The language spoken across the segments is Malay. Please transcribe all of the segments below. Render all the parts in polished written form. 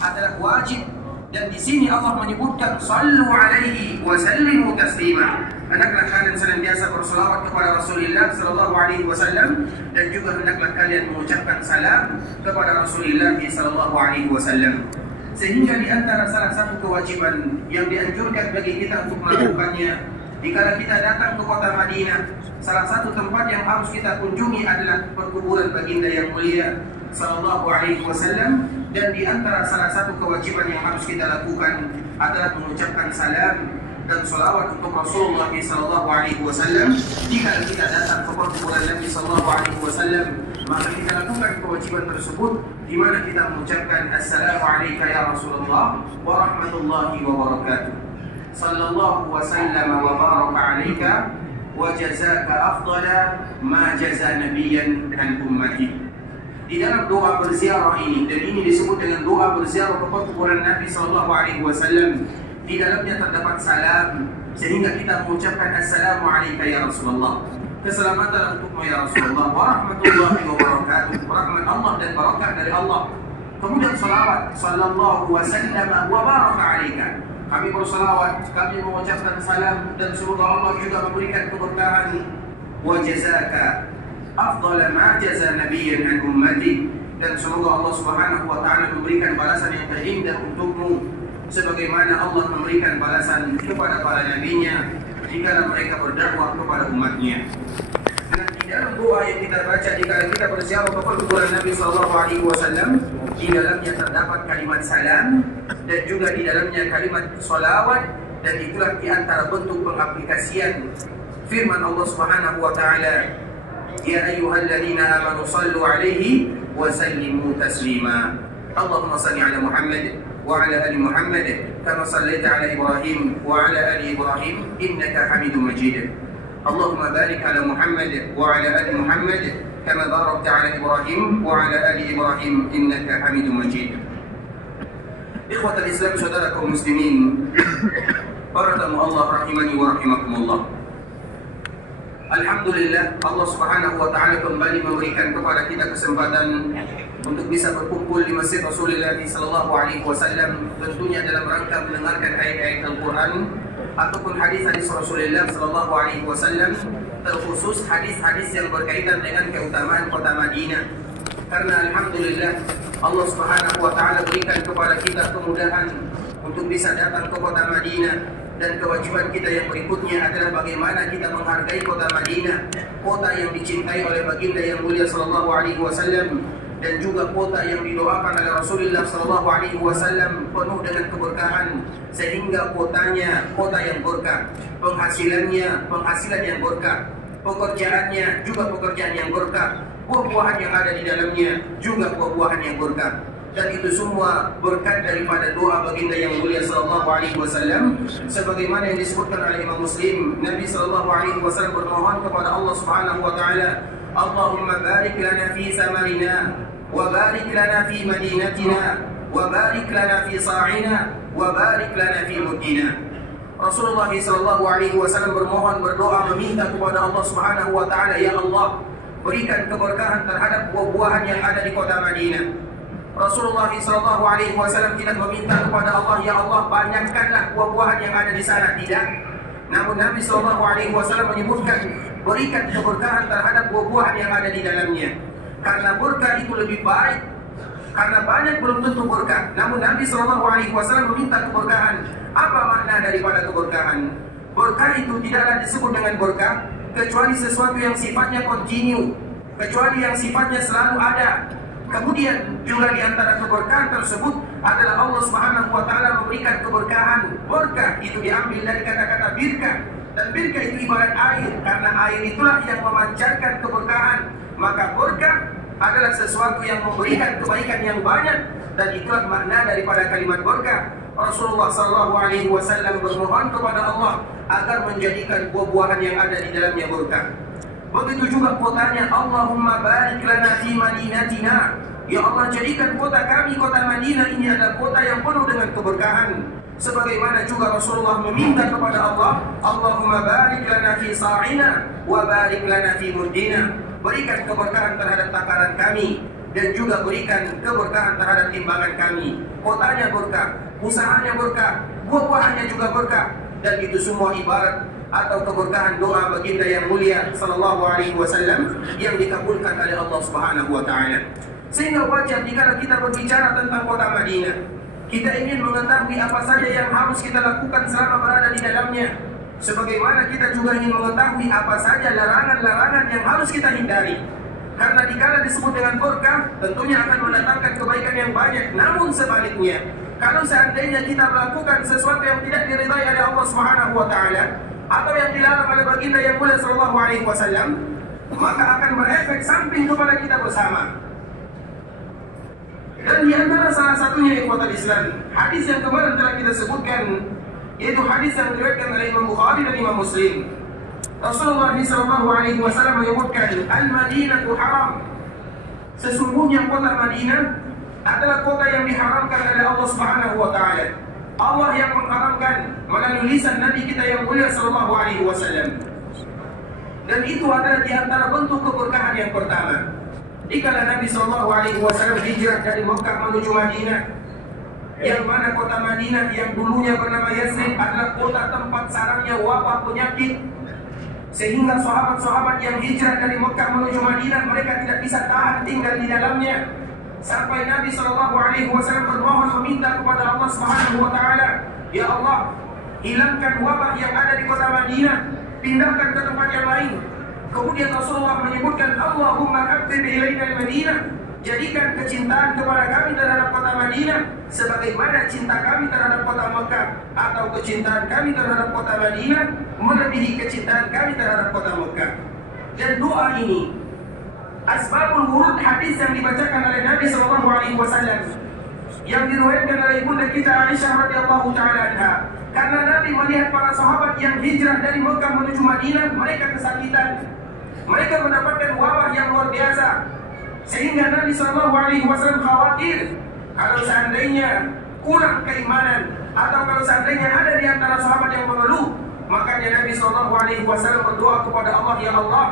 adalah wajib. Dan di sini Allah menyebutkan sallu alaihi wa sallimu taslima. Hendaklah kalian senantiasa berselawat kepada Rasulullah sallallahu alaihi wasallam, dan juga hendaklah kalian mengucapkan salam kepada Rasulullah sallallahu alaihi wasallam. Sehingga di antara salah satu kewajiban yang dianjurkan bagi kita untuk melakukannya dikala kita datang ke kota Madinah, salah satu tempat yang harus kita kunjungi adalah perkuburan baginda yang mulia sallallahu alaihi wasallam. Dan di antara salah satu kewajiban yang harus kita lakukan adalah mengucapkan salam dan salawat untuk Rasulullah sallallahu alaihi wasallam. Jika kita datang ke perkuburan Nabi sallallahu alaihi wasallam, maka kita lakukan kewajiban tersebut, di mana kita mengucapkan assalamu alayka ya Rasulullah wa rahmatullahi wa barakatuh. Sallallahu wa sallama wa baraka alayka wa jazaka afdala ma jaza nabiyyan an ummati. Di dalam doa berziarah ini, dan ini disebut dengan doa berziarah ke perkuburan Nabi sallallahu alaihi wasallam, di dalamnya terdapat salam, sehingga kita mengucapkan assalamu alayka ya Rasulullah, keselamatan untukmu ya Rasulullah, wa rahmatullahi wa barakatuh, rahmat Allah dan barakah dari Allah. Kemudian salawat, sallallahu wa sallama wa baraka alayka. Kami bersalawat, kami mengucapkan salam, dan semoga Allah juga memberikan keberkahan. Wa jazaka afdala ma jaza nabiyyan an ummati, dan semoga Allah Subhanahu wa taala memberikan balasan yang terindah untukmu, sebagaimana Allah memberikan balasan kepada para nabinya jika mereka berdakwah kepada umatnya. Dan di dalam doa yang kita baca jika kita berziarah ke perkuburan Nabi sallallahu alaihi wasallam, di dalamnya terdapat kalimat salam dan juga di dalamnya kalimat salawat, dan itulah di antara bentuk pengaplikasian firman Allah Subhanahu wa taala, ya ayyuhalladzina amanu sallu alaihi wa sallimu taslima. Allahumma salli ala Muhammad wa ala ali Muhammad kama sallaita ala Ibrahim wa ala ali Ibrahim innaka Hamidum Majid. Allahumma barik ala Muhammad wa ala ali Muhammad kama barakta ala Ibrahim wa ala ali Ibrahim innaka Hamidum Majid. Ikhwatal Islam, saudara kaum muslimin, para tamu Allah rahimani wa rahimakumullah. Alhamdulillah, Allah Subhanahu wa taala kembali memberikan kepada kita kesempatan untuk bisa berkumpul di Masjid Rasulullah sallallahu alaihi wasallam, tentunya dalam rangka mendengarkan ayat-ayat Al-Qur'an ataupun hadis-hadis Rasulullah sallallahu alaihi wasallam, terkhusus hadis-hadis yang berkaitan dengan keutamaan kota Madinah. Karena alhamdulillah Allah Subhanahu wa taala berikan kepada kita kemudahan untuk bisa datang ke kota Madinah. Dan kewajiban kita yang berikutnya adalah bagaimana kita menghargai kota Madinah, kota yang dicintai oleh baginda yang mulia sallallahu alaihi wasallam, dan juga kota yang didoakan oleh Rasulullah sallallahu alaihi wasallam penuh dengan keberkahan, sehingga kotanya kota yang berkah, penghasilan yang berkah, pekerjaannya juga pekerjaan yang berkah, buah-buahan yang ada di dalamnya juga buah-buahan yang berkah. Dan itu semua berkat daripada doa baginda yang mulia sallallahu alaihi wasallam, sebagaimana yang disebutkan oleh Imam Muslim. Nabi sallallahu alaihi wasallam bermohon kepada Allah Subhanahu wa taala, Allahumma barik lana fi samarina wa barik lana fi madinatina wa barik lana fi sa'ina wa barik lana fi muddina. Rasulullah sallallahu alaihi wasallam berdoa meminta kepada Allah Subhanahu wa taala, ya Allah, berikan keberkahan terhadap buah-buahan yang ada di kota Madinah. Rasulullah sallallahu alaihi wasallam tidak meminta kepada Allah, ya Allah, banyakkanlah buah-buahan yang ada di sana, tidak. Namun Nabi sallallahu alaihi wasallam menyebutkan, berikan keberkahan terhadap buah-buahan yang ada di dalamnya. Karena berkah itu lebih baik, karena banyak belum tentu berkah. Namun Nabi sallallahu alaihi wasallam meminta keberkahan. Apa makna daripada keberkahan? Berkah itu tidaklah disebut dengan berkah kecuali sesuatu yang sifatnya kontinu, kecuali yang sifatnya selalu ada. Kemudian juga di antara keberkahan tersebut adalah Allah Subhanahu wa taala memberikan keberkahan. Berkah itu diambil dari kata-kata birkah, dan birkah itu ibarat air, karena air itulah yang memancarkan keberkahan. Maka berkah adalah sesuatu yang memberikan kebaikan yang banyak, dan itulah makna daripada kalimat berkah. Rasulullah sallallahu alaihi wasallam bermohon kepada Allah agar menjadikan buah-buahan yang ada di dalamnya berkah. Begitu juga kotanya, Allahumma barik lana fi madinatina. Ya Allah, jadikan kota kami, kota Madinah ini adalah kota yang penuh dengan keberkahan. Sebagaimana juga Rasulullah meminta kepada Allah, Allahumma barik lana fi sa'ina wa barik lana fi muddina. Berikan keberkahan terhadap takaran kami, dan juga berikan keberkahan terhadap timbangan kami. Kotanya berkah, usahanya berkah, buah-buahannya juga berkah, dan itu semua ibarat atau keberkahan doa baginda yang mulia sallallahu alaihi wasallam yang dikabulkan oleh Allah Subhanahu wa taala. Sehingga wajar jika kita berbicara tentang kota Madinah, kita ingin mengetahui apa saja yang harus kita lakukan selama berada di dalamnya. Sebagaimana kita juga ingin mengetahui apa saja larangan-larangan yang harus kita hindari. Karena dikala disebut dengan berkah, tentunya akan mendatangkan kebaikan yang banyak. Namun sebaliknya, kalau seandainya kita melakukan sesuatu yang tidak diridai oleh Allah Subhanahu wa taala atau yang dilarang oleh baginda yang mulia sallallahu alaihi wasallam, maka akan berefek samping kepada kita bersama. Dan di antara salah satunya ikhwatul Islam, hadis yang kemarin telah kita sebutkan, yaitu hadis yang diriwayatkan oleh Imam Bukhari dan Imam Muslim. Rasulullah SAW menyebutkan, Al-Madinatu haram. Sesungguhnya kota Madinah adalah kota yang diharamkan oleh Allah Subhanahu wa taala. Allah yang mengharamkan melalui lisan Nabi kita yang mulia sallallahu alaihi wasallam. Dan itu adalah di antara bentuk keberkahan yang pertama. Dikala Nabi sallallahu alaihi wasallam hijrah dari Mekah menuju Madinah, yang mana kota Madinah yang dulunya bernama Yathrib adalah kota tempat sarangnya wabah penyakit, sehingga sahabat-sahabat yang hijrah dari Mekah menuju Madinah mereka tidak bisa tahan tinggal di dalamnya. Sampai Nabi SAW bermohon meminta kepada Allah Subhanahu wa taala, "Ya Allah, hilangkan wabah yang ada di kota Madinah, pindahkan ke tempat yang lain." Kemudian Rasulullah menyebutkan, "Allahumma habbib ilaina al-Madinah." Jadikan kecintaan kepada kami terhadap kota Madinah sebagaimana cinta kami terhadap kota Mekah, atau kecintaan kami terhadap kota Madinah melebihi kecintaan kami terhadap kota Mekah. Dan doa ini asbabul wurud hadis yang dibacakan oleh Nabi SAW yang diriwayatkan oleh ibunda kita Aisyah radhiyallahu taala anha. Karena Nabi melihat para sahabat yang hijrah dari Mekah menuju Madinah, mereka kesakitan, mereka mendapatkan wabah yang luar biasa. Sehingga Nabi SAW khawatir kalau seandainya kurang keimanan atau kalau seandainya ada di antara sahabat yang mengeluh, makanya Nabi SAW berdoa kepada Allah, "Ya Allah,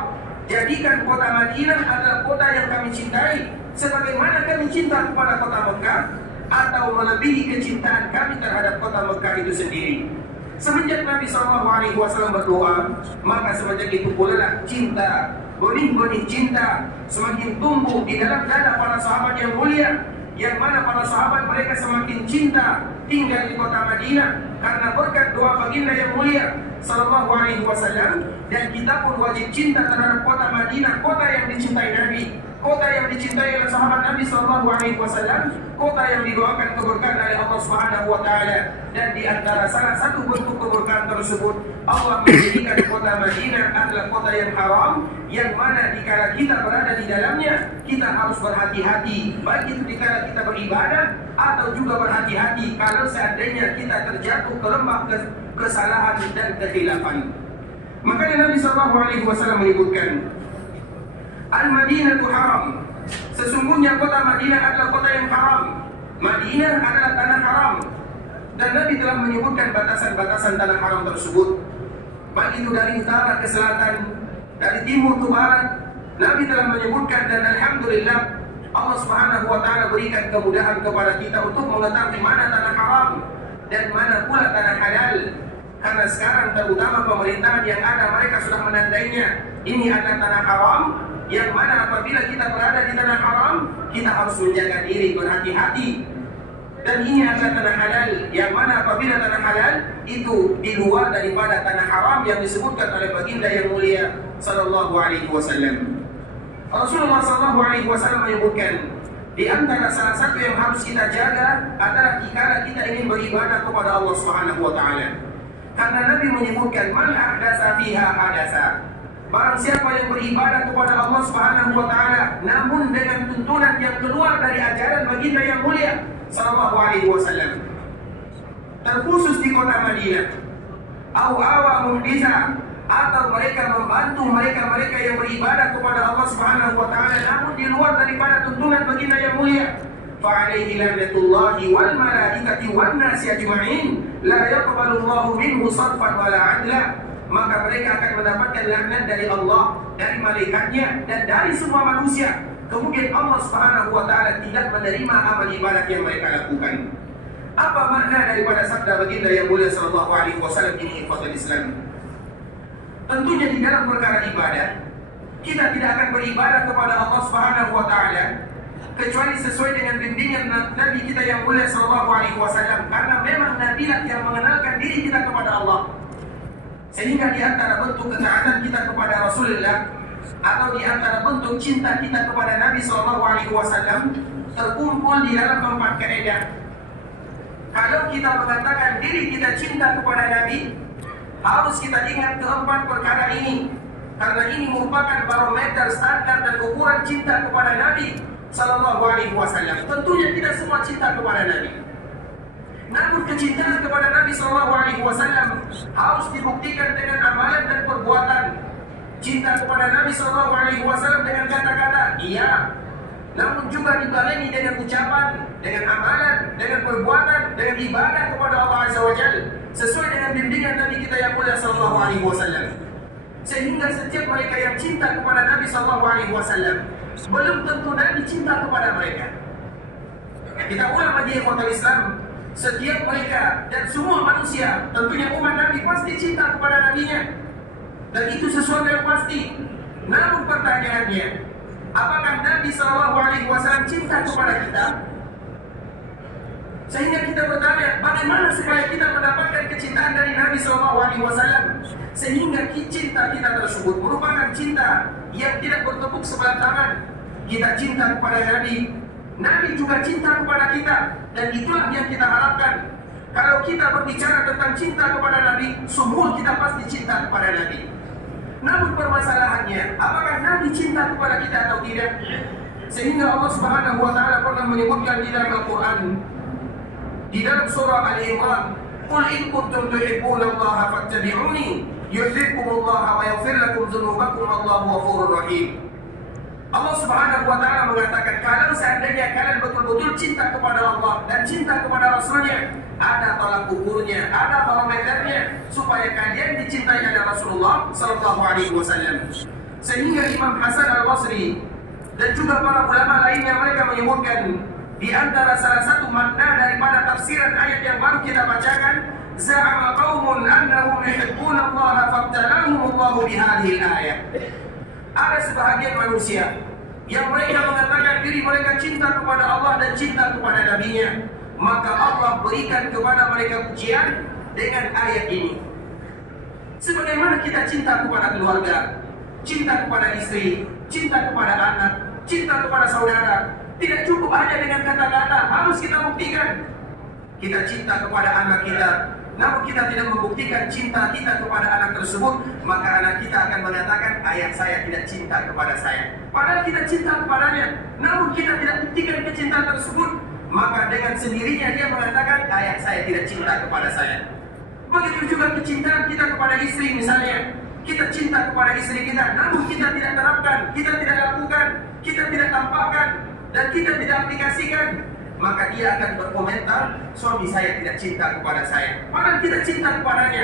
jadikan kota Madinah adalah kota yang kami cintai sebagaimana kami cinta kepada kota Mekah, atau melebihi kecintaan kami terhadap kota Mekah itu sendiri." Semenjak Nabi SAW berdoa, maka semenjak itu pula cinta, benih-benih cinta semakin tumbuh di dalam dada para sahabat yang mulia, yang mana para sahabat mereka semakin cinta tinggal di kota Madinah karena berkat doa baginda yang mulia sallallahu alaihi wasallam. Dan kita pun wajib cinta terhadap kota Madinah, kota yang dicintai Nabi, kota yang dicintai oleh sahabat Nabi sallallahu alaihi wasallam, kota yang didoakan keberkahan oleh Allah Subhanahu wa taala. Dan di antara salah satu bentuk keberkahan tersebut, Allah menjadikan kota Madinah adalah kota yang haram, yang mana dikala kita berada di dalamnya kita harus berhati-hati, baik itu dikala kita beribadah atau juga berhati-hati kalau seandainya kita terjatuh ke lembah kesalahan dan kekhilafan. Makanya Nabi SAW menyebutkan, Al-Madinatu haram. Sesungguhnya kota Madinah adalah kota yang haram. Madinah adalah tanah haram. Dan Nabi telah menyebutkan batasan-batasan tanah haram tersebut, baik itu dari utara ke selatan, dari timur ke barat. Nabi telah menyebutkan, dan alhamdulillah Allah Subhanahu wa taala berikan kemudahan kepada kita untuk mengetahui mana tanah haram dan mana pula tanah halal. Karena sekarang terutama pemerintahan yang ada, mereka sudah menandainya ini adalah tanah haram, yang mana apabila kita berada di tanah haram kita harus menjaga diri, berhati-hati. Dan ini adalah tanah halal, yang mana apabila tanah halal itu di luar daripada tanah haram yang disebutkan oleh baginda yang mulia sallallahu alaihi wasallam. Rasulullah sallallahu alaihi wasallam menyebutkan, di antara salah satu yang harus kita jaga adalah jika kita ingin beribadah kepada Allah Subhanahu wa taala. Karena Nabi menyebutkan, "Man ahdatsa fiha hadasa." Barang siapa yang beribadah kepada Allah Subhanahu wa taala namun dengan tuntunan yang keluar dari ajaran baginda yang mulia sallallahu alaihi wasallam, terkhusus di kota Madinah, awa muhditha, atau mereka membantu mereka yang beribadah kepada Allah Subhanahu wa taala namun di luar daripada tuntunan baginda yang mulia, fa alaihi lanatullahi wal malaikati wan nasi ajma'in la yaqbalu Allahu minhu sarfan wala 'adla. Maka mereka akan mendapatkan laknat dari Allah, dari malaikatnya, dan dari semua manusia. kemudian Allah Subhanahu wa Ta'ala tidak menerima amal ibadah yang mereka lakukan. Apa makna daripada sabda baginda yang mulia sallallahu alaihi wasallam ini, ikhwatul Islam? Tentunya di dalam perkara ibadah, kita tidak akan beribadah kepada Allah Subhanahu wa Ta'ala kecuali sesuai dengan bimbingan Nabi kita yang mulia sallallahu alaihi wasallam, karena memang Nabi lah yang mengenalkan diri kita kepada Allah. Sehingga di antara bentuk ketaatan kita kepada Rasulullah atau di antara bentuk cinta kita kepada Nabi sallallahu alaihi wasallam terkumpul di dalam 4 kaidah. Kalau kita mengatakan diri kita cinta kepada Nabi, harus kita ingat keempat perkara ini, karena ini merupakan barometer standar dan ukuran cinta kepada Nabi sallallahu alaihi wasallam. Tentunya kita semua cinta kepada Nabi. Namun kecintaan kepada Nabi sallallahu alaihi wasallam harus dibuktikan dengan amalan dan perbuatan. Cinta kepada Nabi sallallahu alaihi wasallam dengan kata-kata iya, namun juga dibarengi dengan ucapan, dengan amalan, dengan perbuatan, dengan ibadah kepada Allah Azza wa Jalla sesuai dengan bimbingan Nabi kita yang mulia sallallahu alaihi wasallam. Sehingga setiap mereka yang cinta kepada Nabi sallallahu alaihi wasallam, belum tentu Nabi cinta kepada mereka. Kita ulang lagi, ikhwatul Islam, setiap mereka dan semua manusia, tentunya umat Nabi pasti cinta kepada Nabinya, dan itu sesuatu yang pasti. Namun pertanyaannya, apakah Nabi SAW cinta kepada kita? Sehingga kita bertanya, bagaimana supaya kita mendapatkan kecintaan dari Nabi SAW? Sehingga cinta kita tersebut merupakan cinta yang tidak bertepuk sebelah tangan. Kita cinta kepada Nabi, Nabi juga cinta kepada kita, dan itulah yang kita harapkan. Kalau kita berbicara tentang cinta kepada Nabi, semua kita pasti cinta kepada Nabi. Namun permasalahannya, apakah Nabi cinta kepada kita atau tidak? Sehingga Allah Subhanahu wa Ta'ala pernah menyebutkan di dalam Al-Quran, di dalam surah Al-Imran, "Qul in kuntum tuhibbunallaha fattabi'uni yuhibbukumullah wa yaghfir lakum dzunubakum wallahu ghafurur rahim." Allah Subhanahu wa Ta'ala mengatakan, kalau seandainya kalian betul-betul cinta kepada Allah dan cinta kepada Rasulnya, ada tolak ukurnya, ada barometernya, supaya kalian dicintai oleh Rasulullah sallallahu alaihi wasallam. Sehingga Imam Hasan Al-Basri dan juga para ulama lainnya, mereka menyebutkan di antara salah satu makna daripada tafsiran ayat yang baru kita bacakan, za'ama qaumun annahum yuhibbuna Allah fabtalahum Allah bihadhihi al-ayah. Ada sebahagian manusia yang mereka mengatakan diri mereka cinta kepada Allah dan cinta kepada Nabi-Nya, maka Allah berikan kepada mereka ujian dengan ayat ini. Sebagaimana kita cinta kepada keluarga, cinta kepada istri, cinta kepada anak, cinta kepada saudara, tidak cukup hanya dengan kata-kata, harus kita buktikan. Kita cinta kepada anak kita, namun kita tidak membuktikan cinta kita kepada anak tersebut, maka anak kita akan mengatakan, ayah saya tidak cinta kepada saya. Padahal kita cinta kepadanya, namun kita tidak buktikan kecintaan tersebut, maka dengan sendirinya dia mengatakan, ayah saya tidak cinta kepada saya. Begitu juga kecintaan kita kepada istri misalnya. Kita cinta kepada istri kita, namun kita tidak terapkan, kita tidak lakukan, kita tidak tampakkan, dan kita tidak aplikasikan, maka dia akan berkomentar, suami saya tidak cinta kepada saya. Padahal kita cinta kepadanya,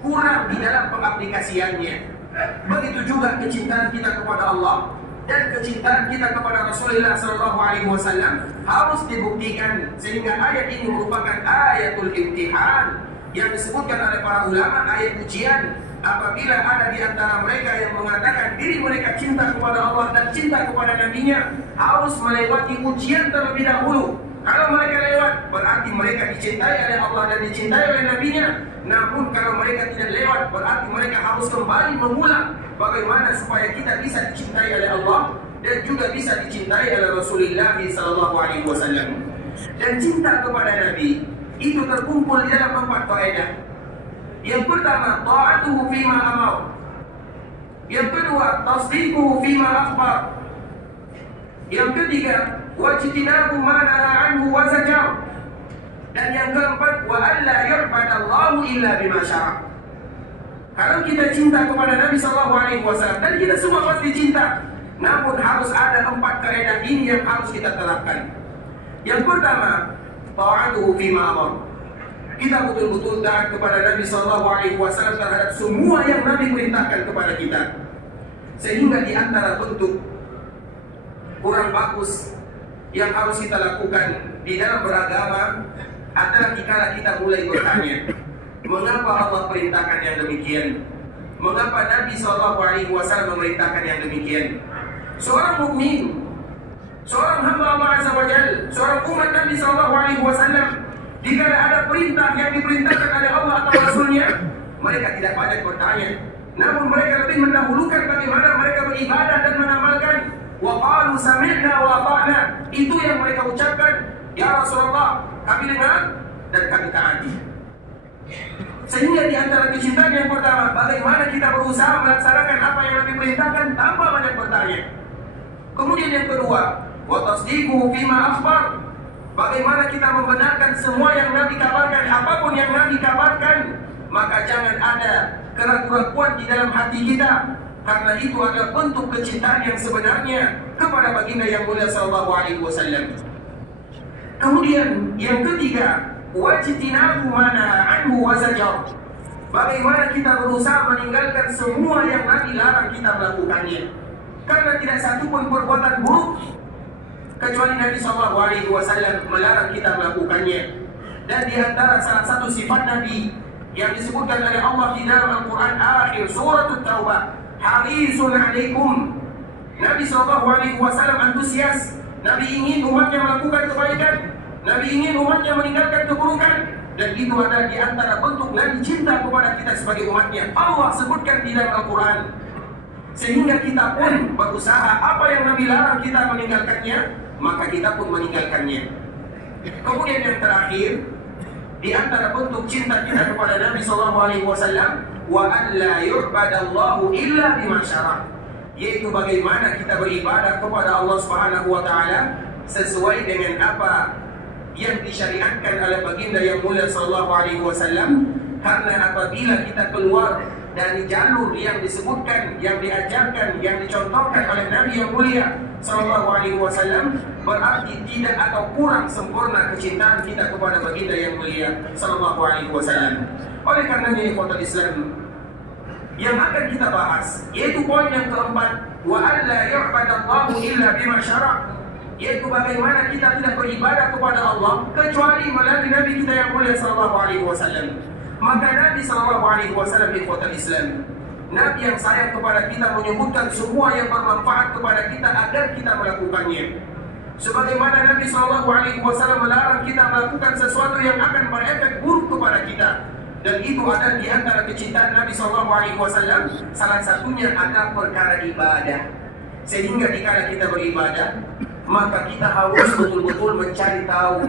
kurang di dalam pengaplikasiannya. Begitu juga kecintaan kita kepada Allah dan kecintaan kita kepada Rasulullah SAW harus dibuktikan. Sehingga ayat ini merupakan ayatul imtihan yang disebutkan oleh para ulama, ayat ujian. Apabila ada di antara mereka yang mengatakan diri mereka cinta kepada Allah dan cinta kepada Nabi-Nya, harus melewati ujian terlebih dahulu. Kalau mereka lewat, berarti mereka dicintai oleh Allah dan dicintai oleh Nabi-Nya. Namun kalau mereka tidak lewat, berarti mereka harus kembali mengulang bagaimana supaya kita bisa dicintai oleh Allah dan juga bisa dicintai oleh Rasulullah SAW. Dan cinta kepada Nabi itu terkumpul di dalam 4 kaidah. Yang pertama, ta'atuhu fima amar. Yang kedua, tasdiquhu fima akhbar. Yang ketiga, wajtinabu ma nahaa anhu wa zajar. Dan yang keempat, wa alla yu'badallahu illa bima syara'. Kalau kita cinta kepada Nabi SAW, dan kita semua pasti cinta, namun harus ada 4 kaidah ini yang harus kita terapkan. Yang pertama, ta'atuhu fima amar. Kita betul-betul taat kepada Nabi SAW terhadap semua yang Nabi perintahkan kepada kita. Sehingga di antara bentuk kurang bagus yang harus kita lakukan di dalam beragama adalah dikala kita mulai bertanya, mengapa Allah perintahkan yang demikian? Mengapa Nabi SAW memerintahkan yang demikian? Seorang mukmin, seorang hamba Allah Azza wa Jalla, seorang umat Nabi SAW, dikala ada perintah yang diperintahkan oleh Allah atau Rasulnya, mereka tidak banyak bertanya, namun mereka lebih mendahulukan bagaimana mereka beribadah dan mengamalkan. Wa qalu sami'na wa ata'na. Itu yang mereka ucapkan, ya Rasulullah, kami dengar dan kami taati. Sehingga di antara kecintaan yang pertama, bagaimana kita berusaha melaksanakan apa yang Nabi perintahkan tanpa banyak bertanya. Kemudian yang kedua, wa tasdiqu fima akhbar. Bagaimana kita membenarkan semua yang Nabi kabarkan, apapun yang Nabi kabarkan, maka jangan ada keraguan di dalam hati kita, karena itu adalah bentuk kecintaan yang sebenarnya kepada baginda yang mulia sallallahu alaihi wasallam. Kemudian yang ketiga, wajtinabu mana anhu wa zajar. Bagaimana kita berusaha meninggalkan semua yang Nabi larang kita melakukannya, karena tidak satu pun perbuatan buruk kecuali Nabi sallallahu alaihi wasallam melarang kita melakukannya. Dan di antara salah satu sifat Nabi yang disebutkan oleh Allah di dalam Al-Quran akhir surat At-Taubah, harisun alaikum. Nabi SAW antusias. Nabi ingin umatnya melakukan kebaikan, Nabi ingin umatnya meninggalkan keburukan. Dan itu adalah di antara bentuk Nabi cinta kepada kita sebagai umatnya. Allah sebutkan di dalam Al-Quran. Sehingga kita pun berusaha apa yang Nabi larang kita meninggalkannya, maka kita pun meninggalkannya. Kemudian yang terakhir, di antara bentuk cinta kita kepada Nabi SAW, wa an la yu'badallahu illa bima syara', yaitu bagaimana kita beribadah kepada Allah Subhanahu wa taala sesuai dengan apa yang disyariatkan oleh baginda yang mulia sallallahu alaihi wasallam. Karena apabila kita keluar dari jalur yang disebutkan, yang diajarkan, yang dicontohkan oleh Nabi yang mulia sallallahu alaihi wasallam, berarti tidak atau kurang sempurna kecintaan kita kepada baginda yang mulia sallallahu alaihi wasallam. Oleh karenanya ikhwatul Islam, yang akan kita bahas yaitu poin yang keempat, wa alla yu'badallahu illa bima syara', yaitu bagaimana kita tidak beribadah kepada Allah kecuali melalui Nabi kita yang mulia sallallahu alaihi wasallam. Maka Nabi sallallahu alaihi wasallam ikhwatul Islam, Nabi yang sayang kepada kita, menyebutkan semua yang bermanfaat kepada kita agar kita melakukannya. Sebagaimana Nabi sallallahu alaihi wasallam melarang kita melakukan sesuatu yang akan berefek buruk kepada kita. Dan itu ada di antara kecintaan Nabi sallallahu alaihi wasallam, salah satunya adalah perkara ibadah. Sehingga dikala kita beribadah, maka kita harus betul-betul mencari tahu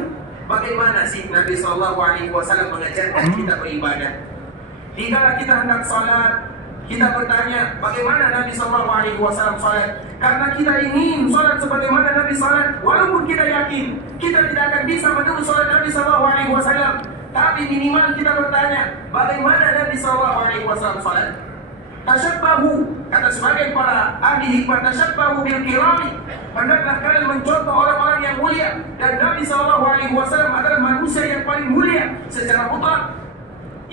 bagaimana sih Nabi sallallahu alaihi wasallam mengajarkan kita beribadah. Dikala kita hendak salat, kita bertanya bagaimana Nabi sallallahu alaihi wasallam salat, karena kita ingin salat sebagaimana Nabi salat. Walaupun kita yakin kita tidak akan bisa meniru salat Nabi sallallahu alaihi wasallam, tapi minimal kita bertanya bagaimana Nabi sallallahu alaihi wasallam salat. Tashabbahu, kata sebagian para ahli hikmah, tashabbahu bil kirami, hendaklah kalian mencontoh orang-orang yang mulia. Dan Nabi sallallahu alaihi wasallam adalah manusia yang paling mulia secara mutlak,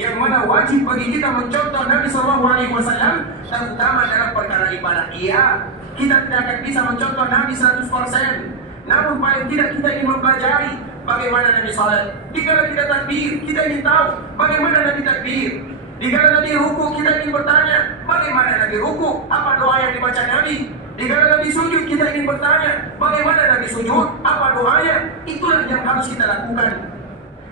yang mana wajib bagi kita mencontoh Nabi sallallahu alaihi wasallam, terutama dalam perkara ibadah. Iya, kita tidak akan bisa mencontoh Nabi 100%, namun paling tidak kita ingin mempelajari bagaimana Nabi salat. Dikala kita takbir, kita ingin tahu bagaimana Nabi takbir. Dikala Nabi ruku, kita ingin bertanya bagaimana Nabi ruku, apa doa yang dibaca Nabi. Dikala Nabi sujud, kita ingin bertanya bagaimana Nabi sujud, apa doanya. Itulah yang harus kita lakukan.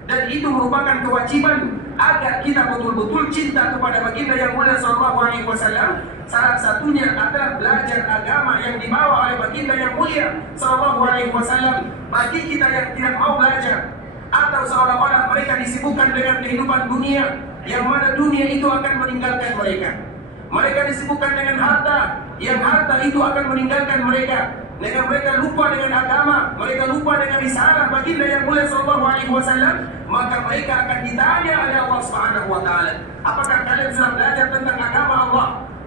Dan itu merupakan kewajiban agar kita betul-betul cinta kepada baginda yang mulia sallallahu alaihi wasallam. Salah satunya adalah belajar agama yang dibawa oleh baginda yang mulia sallallahu alaihi wasallam. Bagi kita yang tidak mau belajar, atau seolah-olah mereka disibukkan dengan kehidupan dunia, yang mana dunia itu akan meninggalkan mereka. Mereka disibukkan dengan harta, yang harta itu akan meninggalkan mereka. Dengan mereka lupa dengan agama, mereka lupa dengan risalah baginda yang mulia sallallahu alaihi wasallam, maka mereka akan ditanya oleh Allah Subhanahu wa taala, apakah kalian sudah belajar tentang agama Allah?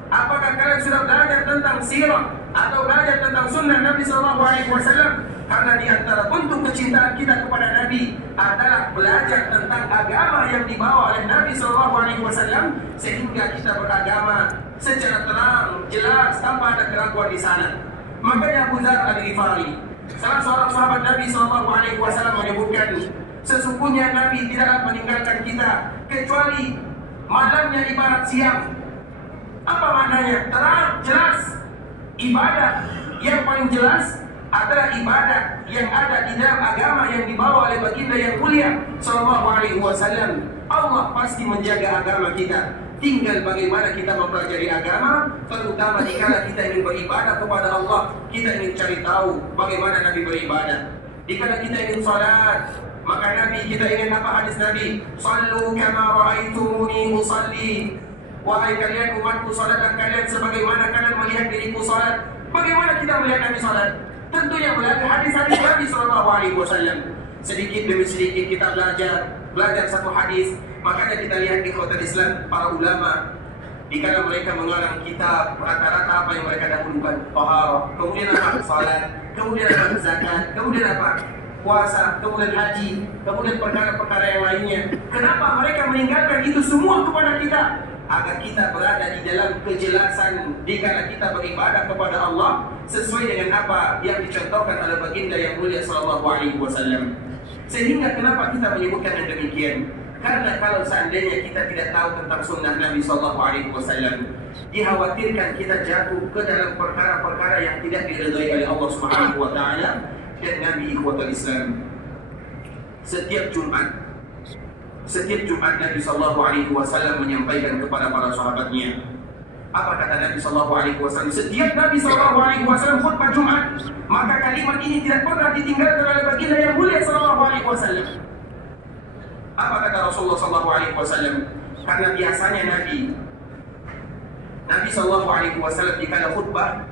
Apakah kalian sudah belajar tentang sirah atau belajar tentang sunnah Nabi sallallahu alaihi wasallam? Karena di antara bentuk kecintaan kita kepada Nabi adalah belajar tentang agama yang dibawa oleh Nabi sallallahu alaihi wasallam, sehingga kita beragama secara terang, jelas, tanpa ada keraguan di sana. Makanya Abu Dzar Al-Ghifari, salah seorang sahabat Nabi SAW menyebutkan, sesungguhnya Nabi tidaklah meninggalkan kita kecuali malamnya ibarat siang. Apa maknanya? Terang, jelas. Ibadah yang paling jelas adalah ibadah yang ada di dalam agama yang dibawa oleh baginda yang mulia sallallahu alaihi wasallam. Allah pasti menjaga agama kita. Tinggal bagaimana kita mempelajari agama, terutama dikala kita ingin beribadah kepada Allah. Kita ingin cari tahu bagaimana Nabi beribadah. Dikala kita ingin salat, maka Nabi, kita ingin apa hadis Nabi? Sallu kama ra'aitumuni usalli. Wahai kalian umatku, salatlah kalian sebagaimana kalian melihat diriku salat. Bagaimana kita melihat Nabi salat? Tentunya melihat hadis-hadis Nabi sallallahu alaihi wasallam. Sedikit demi sedikit kita belajar satu hadis. Makanya kita lihat di kota Islam, para ulama dikala mereka mengarang kitab, rata-rata apa yang mereka dahulukan? Taharah, kemudian apa? Salat, kemudian apa? Zakat, kemudian apa? Puasa, kemudian haji, kemudian perkara-perkara yang lainnya. Kenapa mereka meninggalkan itu semua kepada kita? Agar kita berada di dalam kejelasan dikala kita beribadah kepada Allah sesuai dengan apa yang dicontohkan oleh baginda yang mulia sallallahu alaihi wasallam. Sehingga kenapa kita menyebutkan yang demikian? Karena kalau seandainya kita tidak tahu tentang sunnah Nabi sallallahu alaihi wasallam, dikhawatirkan kita jatuh ke dalam perkara-perkara yang tidak diridhai oleh Allah Subhanahu wa taala dan Nabi ikhwatul Islam. Setiap Jumat Nabi sallallahu alaihi wasallam menyampaikan kepada para sahabatnya. Apa kata Nabi sallallahu alaihi wasallam? Setiap Nabi sallallahu alaihi wasallam khutbah Jumat, maka kalimat ini tidak pernah ditinggalkan oleh baginda yang mulia sallallahu alaihi wasallam. Apa kata Rasulullah sallallahu alaihi wasallam? Karena biasanya Nabi sallallahu alaihi wasallam dikala khutbah,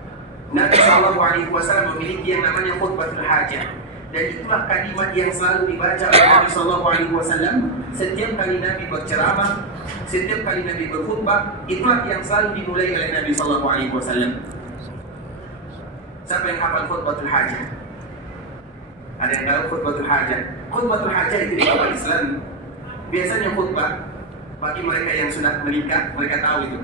Nabi sallallahu alaihi wasallam memiliki yang namanya khutbatul hajah. Dan itulah kalimat yang selalu dibaca oleh Nabi sallallahu alaihi wasallam setiap kali Nabi berceramah, setiap kali Nabi berkhutbah. Itulah yang selalu dimulai oleh Nabi sallallahu alaihi wasallam. Siapa yang hafal khutbatul hajah? Ada yang tahu khutbatul hajah? Khutbatul hajah itu di dalam Islam biasanya khutbah bagi mereka yang sudah menikah, mereka tahu itu.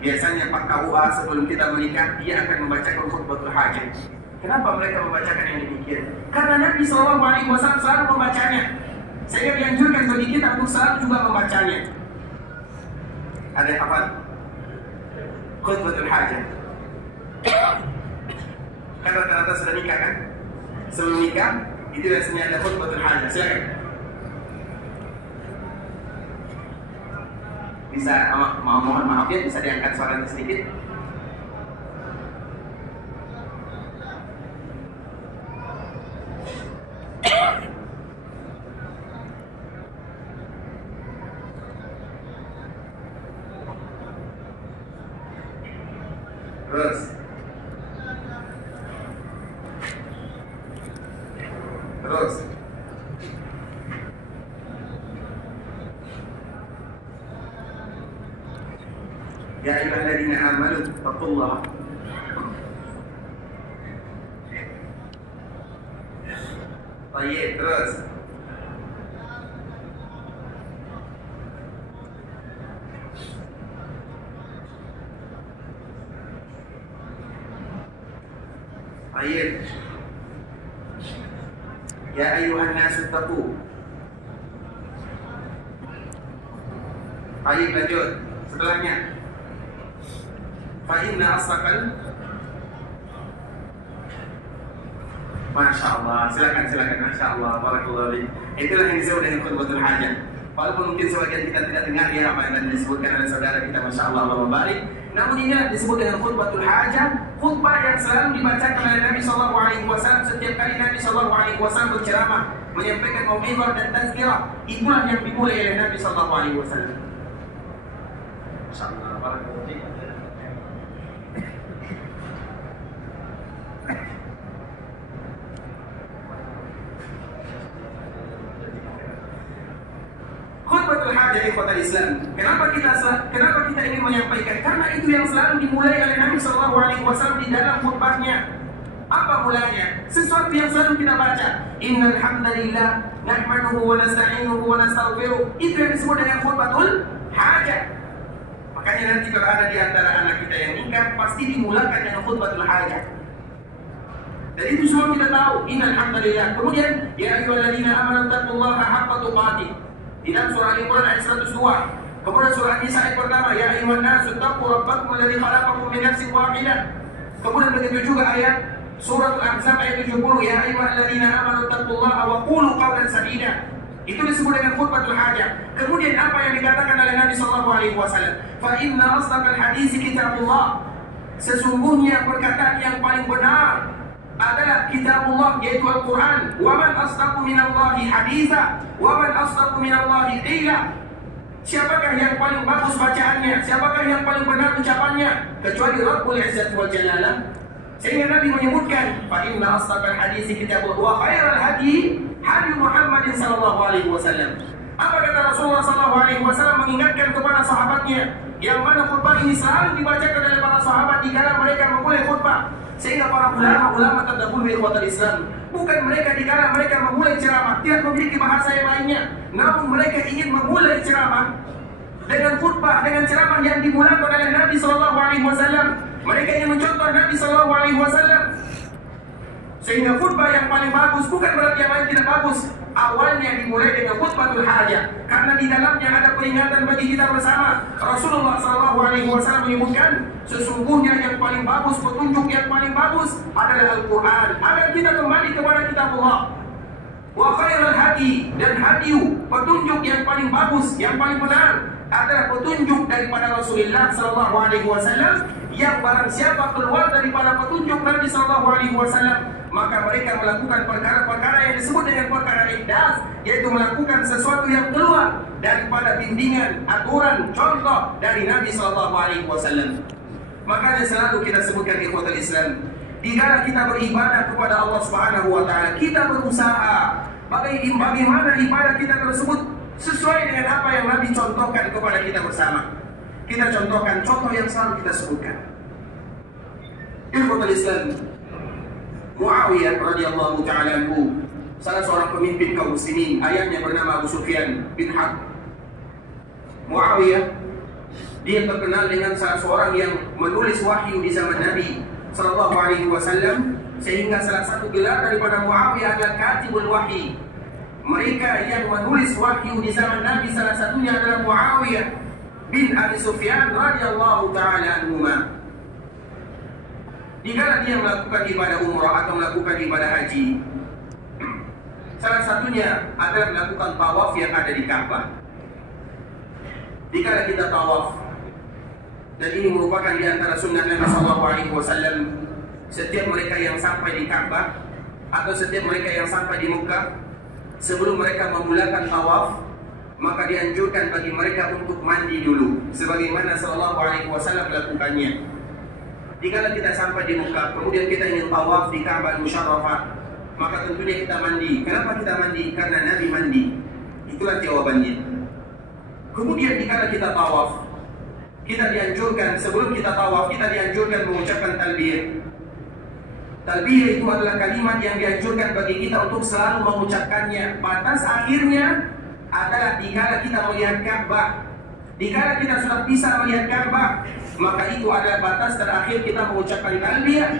Biasanya Pak KUA sebelum kita menikah, dia akan membacakan khutbatul hajah. Kenapa mereka membacakan yang demikian? Karena Nabi sallallahu alaihi wasallam selalu membacanya. Saya dianjurkan bagi kita untuk selalu juga membacanya. Ada yang hafal? Khutbatul hajah. Kan rata-rata sudah nikah kan? Sebelum nikah, itu biasanya ada khutbatul hajah. Silakan. Bisa, mohon maaf ya, bisa diangkat suaranya sedikit. Terus. Ya ayyuhalladzina amanu taqullaha. Baik, terus. Baik. Ya ayyuhan nasu taqu. Baik, lanjut. Setelahnya. Fa inna asaqal. Masya Allah, silakan. Masya Allah, barakallahu fiik. Itulah yang disebut dengan khutbatul hajah. Walaupun mungkin sebagian kita tidak dengar ya apa yang disebutkan oleh saudara kita, Masya Allah, Allah barik. Namun ini disebut dengan khutbatul hajah, khutbah yang selalu dibacakan oleh Nabi sallallahu alaihi wasallam setiap kali Nabi sallallahu alaihi wasallam berceramah, menyampaikan mau'izah dan tazkirah. Itulah yang dimulai oleh Nabi sallallahu alaihi wasallam. Masya Allah, barakallahu fiik. Khutbatul hajah ikhwatal Islam. Kenapa kita ingin menyampaikan? Karena itu yang selalu dimulai oleh Nabi sallallahu alaihi wasallam di dalam khutbahnya. Apa mulanya? Sesuatu yang selalu kita baca. Innal hamdalillah nahmaduhu wa nasta'inuhu wa nastaghfiruh. Itu yang disebut dengan khutbatul hajah. Makanya nanti kalau ada di antara anak kita yang nikah, pasti dimulakan dengan khutbatul hajah. Dan itu semua kita tahu. Innal hamdalillah. Kemudian ya ayyuhalladzina amanu taqullaha haqqa tuqatih. Di dalam surah Al-Imran ayat 102. Kemudian surah An-Nisa ayat pertama, ya ayyuhan nasu taqu rabbakum alladzi khalaqakum min nafsin wahidah. Kemudian begitu juga ayat surah Al-Ahzab ayat 70, ya ayyuhalladzina amanu taqullaha wa qulu qawlan sadida. Itu disebut dengan khutbatul hajah. Kemudian apa yang dikatakan oleh Nabi sallallahu alaihi wasallam? Fa inna asdaqal hadits kitabullah. Sesungguhnya perkataan yang paling benar adalah kitabullah, yaitu Al-Quran. Wa man asdaqu minallahi haditha wa man asdaqu minallahi qila. Siapakah yang paling bagus bacaannya? Siapakah yang paling benar ucapannya? Kecuali Rabbul Izzati wal Jalalah. Sehingga Nabi menyebutkan, fa inna asdaqal hadits kitabullah wa khairal hadi hadi Muhammadin sallallahu alaihi wasallam. Apa kata Rasulullah sallallahu alaihi wasallam mengingatkan kepada sahabatnya, yang mana khutbah ini selalu dibacakan oleh para sahabat di kala mereka memulai khutbah. Sehingga para ulama terdahulu ikhwatul Islam, bukan mereka di kala mereka memulai ceramah tidak memiliki bahasa yang lainnya, namun mereka ingin memulai ceramah dengan khutbah, dengan ceramah yang dimulakan oleh Nabi sallallahu alaihi wasallam. Mereka ingin mencontoh Nabi sallallahu alaihi wasallam. Sehingga khutbah yang paling bagus bukan berarti yang lain tidak bagus. Awalnya dimulai dengan khutbatul hajah, karena di dalamnya ada peringatan bagi kita bersama. Rasulullah SAW menyebutkan, sesungguhnya yang paling bagus, petunjuk yang paling bagus adalah Al-Quran. Agar kita kembali kepada kitabullah. Wa khairul hadi, dan hadiu, petunjuk yang paling bagus, yang paling benar adalah petunjuk daripada Rasulullah SAW. Yang barang siapa keluar daripada petunjuk Nabi SAW, maka mereka melakukan perkara-perkara yang disebut dengan perkara ihdas, yaitu melakukan sesuatu yang keluar daripada bimbingan, aturan, contoh dari Nabi SAW. Makanya selalu kita sebutkan ikhwatul Islam, dikala kita beribadah kepada Allah Subhanahu wa taala, kita berusaha bagaimana ibadah kita tersebut sesuai dengan apa yang Nabi contohkan kepada kita bersama. Kita contohkan contoh yang selalu kita sebutkan. Ikhwatul Islam, Muawiyah radhiyallahu ta'ala anhu, salah seorang pemimpin kaum muslimin, ayahnya bernama Abu Sufyan bin Harb. Muawiyah, dia terkenal dengan salah seorang yang menulis wahyu di zaman Nabi sallallahu alaihi wasallam, sehingga salah satu gelar daripada Muawiyah adalah Katibul Wahyi. Mereka yang menulis wahyu di zaman Nabi salah satunya adalah Muawiyah bin Abi Sufyan radhiyallahu ta'ala anhuma. Dikala dia melakukan ibadah umrah atau melakukan ibadah haji, salah satunya adalah melakukan tawaf yang ada di Ka'bah. Dikala kita tawaf, dan ini merupakan di antara sunnah Nabi SAW, setiap mereka yang sampai di Ka'bah atau setiap mereka yang sampai di Mekah, sebelum mereka memulakan tawaf, maka dianjurkan bagi mereka untuk mandi dulu, sebagaimana Sallallahu Alaihi Wasallam melakukannya. Jika kita sampai di Mekah, kemudian kita ingin tawaf di Ka'bah Musyarrafah, maka tentunya kita mandi. Kenapa kita mandi? Karena Nabi mandi. Itulah jawabannya. Kemudian jika kita tawaf, kita dianjurkan, sebelum kita tawaf, kita dianjurkan mengucapkan talbiyah. Talbiyah itu adalah kalimat yang dianjurkan bagi kita untuk selalu mengucapkannya. Batas akhirnya adalah dikala kita melihat Ka'bah. Dikala kita sudah bisa melihat Ka'bah, maka itu adalah batas terakhir kita mengucapkan talbiyah.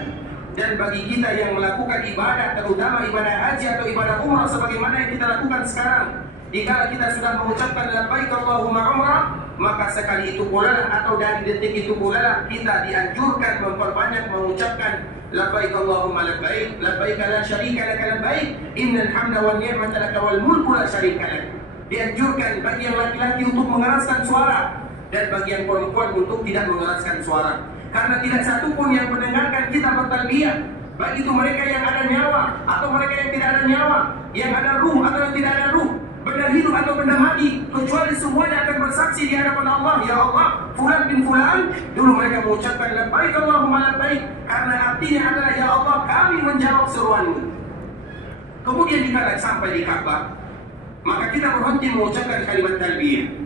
Dan bagi kita yang melakukan ibadah, terutama ibadah haji atau ibadah umrah sebagaimana yang kita lakukan sekarang, dikala kita sudah mengucapkan labbaik Allahumma umrah, maka sekali itu pula atau dari detik itu pula kita dianjurkan memperbanyak mengucapkan labbaik Allahumma labbaik, labbaik la syarika laka labbaik, innal hamda wan ni'mata laka wal mulku la syarika lak. Dianjurkan bagi yang laki-laki untuk mengeraskan suara, dan bagi yang perempuan untuk tidak mengeraskan suara. Karena tidak satu pun yang mendengarkan kita bertalbiyah, baik itu mereka yang ada nyawa atau mereka yang tidak ada nyawa, yang ada ruh atau yang tidak ada ruh, benda hidup atau benda mati, kecuali semuanya akan bersaksi di hadapan Allah. Ya Allah, fulan bin fulan, dulu mereka mengucapkan labbaik Allahumma labbaik, karena artinya adalah ya Allah, kami menjawab seruanmu. Kemudian dikala sampai di Ka'bah, maka kita berhenti mengucapkan kalimat talbiyah.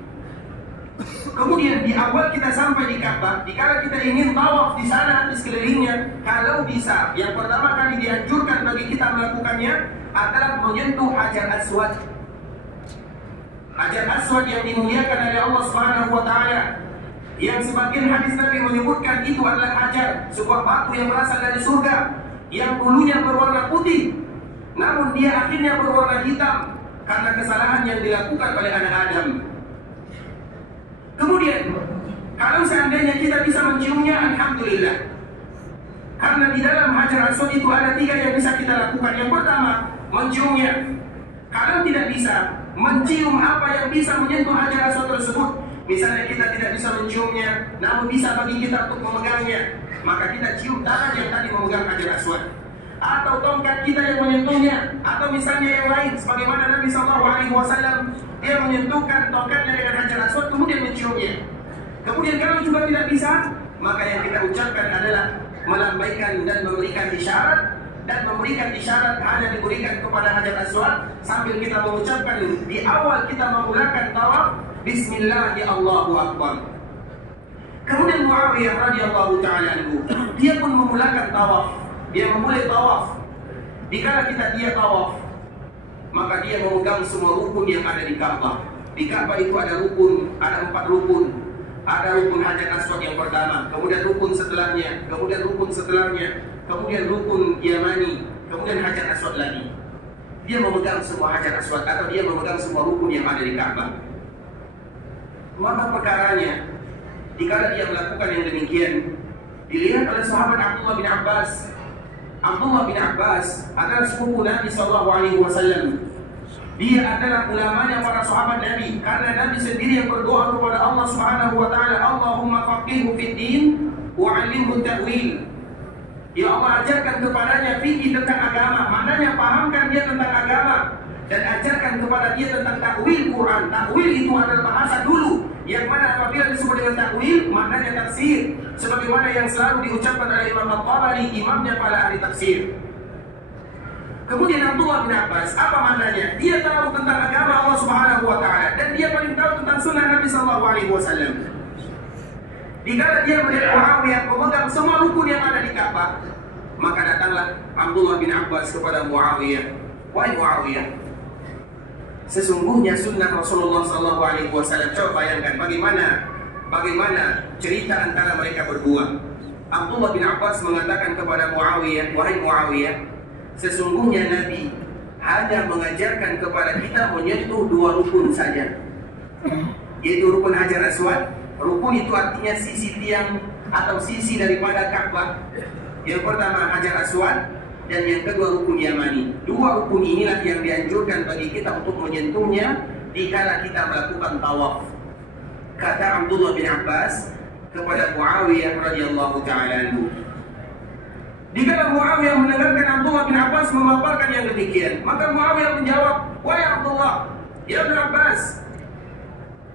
Kemudian di awal kita sampai di Ka'bah, dikala kita ingin tawaf di sana di sekelilingnya, kalau bisa, yang pertama kali dianjurkan bagi kita melakukannya adalah menyentuh Hajar Aswad. Hajar Aswad yang dimuliakan oleh Allah Subhanahu wa taala, yang sebagian hadis Nabi menyebutkan itu adalah hajar, sebuah batu yang berasal dari surga. yang dulunya berwarna putih, namun dia akhirnya berwarna hitam karena kesalahan yang dilakukan oleh anak Adam. Kemudian, kalau seandainya kita bisa menciumnya, alhamdulillah. Karena di dalam Hajar Aswad itu ada 3 yang bisa kita lakukan. Yang pertama, menciumnya. Kalau tidak bisa, mencium apa yang bisa menyentuh Hajar Aswad tersebut. Misalnya kita tidak bisa menciumnya, namun bisa bagi kita untuk memegangnya, maka kita cium tangan yang tadi memegang Hajar Aswad, atau tongkat kita yang menyentuhnya, atau misalnya yang lain, sebagaimana Nabi SAW dia menyentuhkan tongkatnya dengan Hajar Aswad kemudian menciumnya. Kemudian kalau juga tidak bisa, maka yang kita ucapkan adalah melambaikan dan memberikan isyarat, dan memberikan isyarat hanya diberikan kepada Hajar Aswad sambil kita mengucapkan di awal kita memulakan tawaf, Bismillah ya Allahu Akbar. Kemudian Muawiyah radhiyallahu ta'ala anhu, dia pun memulakan tawaf. Dia memulai tawaf. Dikala dia tawaf, maka dia memegang semua rukun yang ada di Ka'bah. Di Ka'bah itu ada rukun, ada 4 rukun. Ada rukun Hajar Aswad yang pertama, kemudian rukun setelahnya, kemudian rukun setelahnya, kemudian rukun Yamani, kemudian Hajar Aswad lagi. Dia memegang semua Hajar Aswad, atau dia memegang semua rukun yang ada di Ka'bah. Maka perkaranya, dikala dia melakukan yang demikian, dilihat oleh sahabat Abdullah bin Abbas. Abdullah bin Abbas adalah sepupu Nabi SAW. Dia adalah ulamanya para sahabat Nabi, karena Nabi sendiri yang berdoa kepada Allah Subhanahu wa taala, Allahumma faqihhu fid din wa 'allimhu ta'wil. Ya Allah, ajarkan kepadanya fikih tentang agama, maknanya pahamkan dia tentang agama, dan ajarkan kepada dia tentang takwil Quran. Takwil itu adalah bahasa dulu, yang mana apabila disebut dengan takwil, maknanya tafsir, sebagaimana yang selalu diucapkan oleh Imam At-Tabari, imamnya para ahli tafsir. Kemudian Abdullah bin Abbas, apa maknanya? Dia tahu tentang agama Allah Subhanahu wa taala, dan dia paling tahu tentang sunnah Nabi SAW. Dikala dia melihat Muawiyah memegang semua rukun yang ada di Ka'bah, maka datanglah Abdullah bin Abbas kepada Muawiyah. Wahai Muawiyah, sesungguhnya sunnah Rasulullah SAW. Coba bayangkan bagaimana cerita antara mereka berdua. Abdullah bin Abbas mengatakan kepada Muawiyah, wahai Muawiyah, sesungguhnya Nabi hanya mengajarkan kepada kita menyentuh 2 rukun saja, yaitu rukun Hajar Aswad. Rukun itu artinya sisi tiang atau sisi daripada Ka'bah. Yang pertama Hajar Aswad, dan yang kedua rukun Yamani. 2 rukun inilah yang dianjurkan bagi kita untuk menyentuhnya dikala kita melakukan tawaf. Kata Abdullah bin Abbas kepada Muawiyah radhiyallahu ta'ala anhu. Dikala Muawiyah mendengarkan Abdullah bin Abbas memaparkan yang demikian, maka Muawiyah menjawab, wahai Abdullah, ya bin Abbas,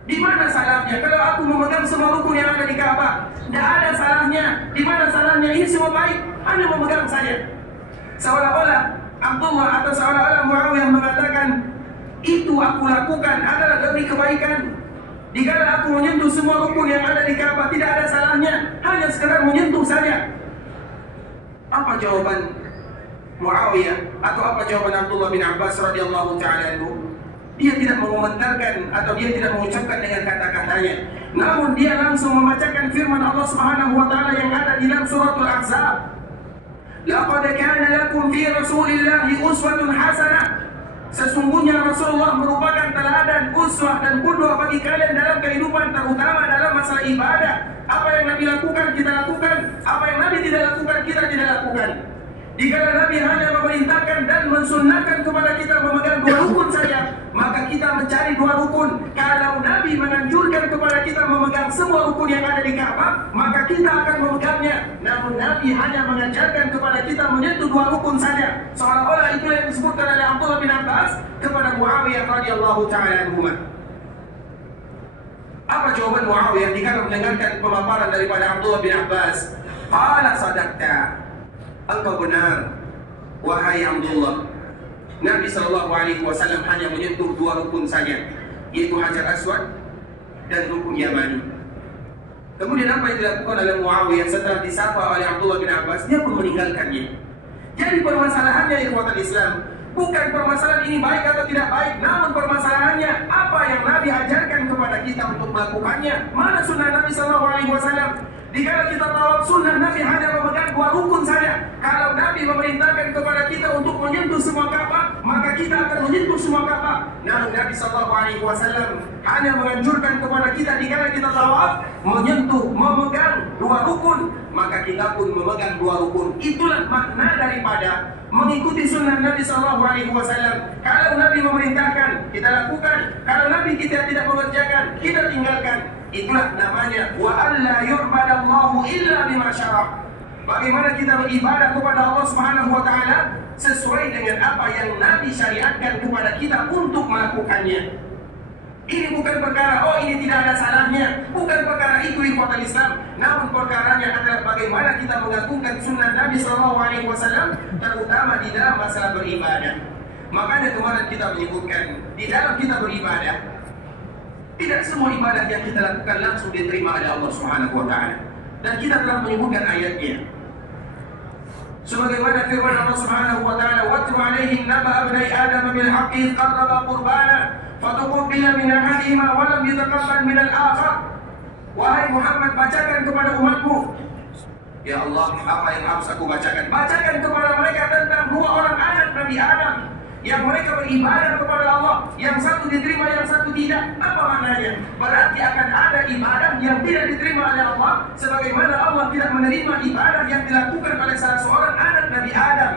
di mana salahnya kalau aku memegang semua rukun yang ada di Ka'bah? Tidak ada salahnya. Di mana salahnya? Ini semua baik, hanya memegang saja. Seolah-olah Abdullah atau seolah-olah Muawiyah mengatakan, itu aku lakukan adalah demi kebaikan. Dikala aku menyentuh semua rukun yang ada di Ka'bah, tidak ada salahnya, hanya sekedar menyentuh saja. Apa jawaban Muawiyah atau apa jawaban Abdullah bin Abbas radhiyallahu ta'ala anhu? Dia tidak mengomentarkan atau dia tidak mengucapkan dengan kata-katanya, namun dia langsung membacakan firman Allah Subhanahu wa taala yang ada di dalam suratul Ahzab. Laqad kana lakum fi Rasulillahi uswatun hasanah. Sesungguhnya Rasulullah merupakan teladan, uswah dan qudwah bagi kalian dalam kehidupan, terutama dalam masalah ibadah. Apa yang Nabi lakukan kita lakukan, apa yang Nabi tidak lakukan kita tidak lakukan. Jika Nabi hanya memerintahkan dan mensunnahkan kepada kita memegang 2 rukun saja, maka kita mencari 2 rukun. Kalau Nabi menganjurkan kepada kita memegang semua rukun yang ada di Ka'bah, maka kita akan memegangnya. Namun Nabi hanya mengajarkan kepada kita menyentuh 2 rukun saja. Seolah-olah itu yang disebutkan oleh Abdullah bin Abbas kepada Muawiyah radhiyallahu ta'ala anhu. Apa jawaban Muawiyah jika mendengarkan pemaparan daripada Abdullah bin Abbas? Qala sadaqta. Engkau benar, wahai Abdullah. Nabi SAW hanya menyentuh 2 rukun saja, yaitu Hajar Aswad dan rukun Yamani. Kemudian apa yang dilakukan oleh Muawiyah setelah disapa oleh Abdullah bin Abbas? Dia pun meninggalkannya. Jadi permasalahannya ikhwatul Islam bukan permasalahan ini baik atau tidak baik, namun permasalahannya apa yang Nabi ajarkan kepada kita untuk melakukannya. Mana sunnah Nabi SAW? Dikala kita tawaf sunnah, Nabi hanya memegang 2 rukun saja. Kalau Nabi memerintahkan kepada kita untuk menyentuh semua Ka'bah, maka kita akan menyentuh semua Ka'bah. Namun Nabi SAW hanya menganjurkan kepada kita dikala kita tawaf menyentuh, memegang 2 rukun, maka kita pun memegang 2 rukun. Itulah makna daripada mengikuti sunnah Nabi SAW. Kalau Nabi memerintahkan, kita lakukan. Kalau Nabi kita tidak mengerjakan, kita tinggalkan. Itulah namanya wa alla yu'badallahu illa bima syara'. Bagaimana kita beribadah kepada Allah Subhanahu wa taala sesuai dengan apa yang Nabi syariatkan kepada kita untuk melakukannya. Ini bukan perkara ini tidak ada salahnya, bukan perkara itu ikhwatul Islam, namun perkaranya adalah bagaimana kita mengagungkan sunnah Nabi SAW, terutama di dalam masalah beribadah. Makanya kemarin kita menyebutkan di dalam kita beribadah, tidak semua ibadah yang kita lakukan langsung diterima oleh Allah Subhanahu wa taala. Dan kita telah menyebutkan ayatnya. Sebagaimana firman Allah Subhanahu wa taala, "Watlu 'alaihim naba'a ibnai Adam bil haqqi qarraba qurbana fatuqbila min ahadihima wa lam yataqabbal min al-akhar." Wahai Muhammad, bacakan kepada umatmu. Ya Allah, apa yang harus aku bacakan? Bacakan kepada mereka tentang 2 orang anak Nabi Adam yang mereka beribadah kepada Allah, yang satu diterima, yang satu tidak. Apa maknanya? Berarti akan ada ibadah yang tidak diterima oleh Allah, sebagaimana Allah tidak menerima ibadah yang dilakukan oleh salah seorang anak Nabi Adam.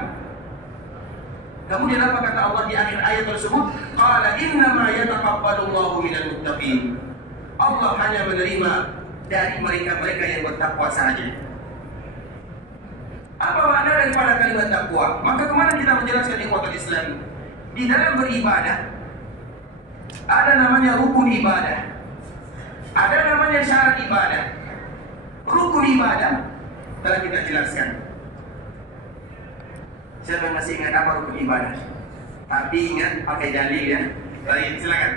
Kemudian apa kata Allah di akhir ayat tersebut? Qala innama yataqabbalullahu minal muttaqin. Allah hanya menerima dari mereka-mereka yang bertakwa saja. Apa makna daripada kalimat takwa? Maka kemarin kita menjelaskan ikhwatul Islam, di dalam beribadah ada namanya rukun ibadah, ada namanya syarat ibadah. Rukun ibadah telah kita jelaskan. Siapa masih ingat apa rukun ibadah? Tapi ingat pakai dalil ya. Baik, silakan.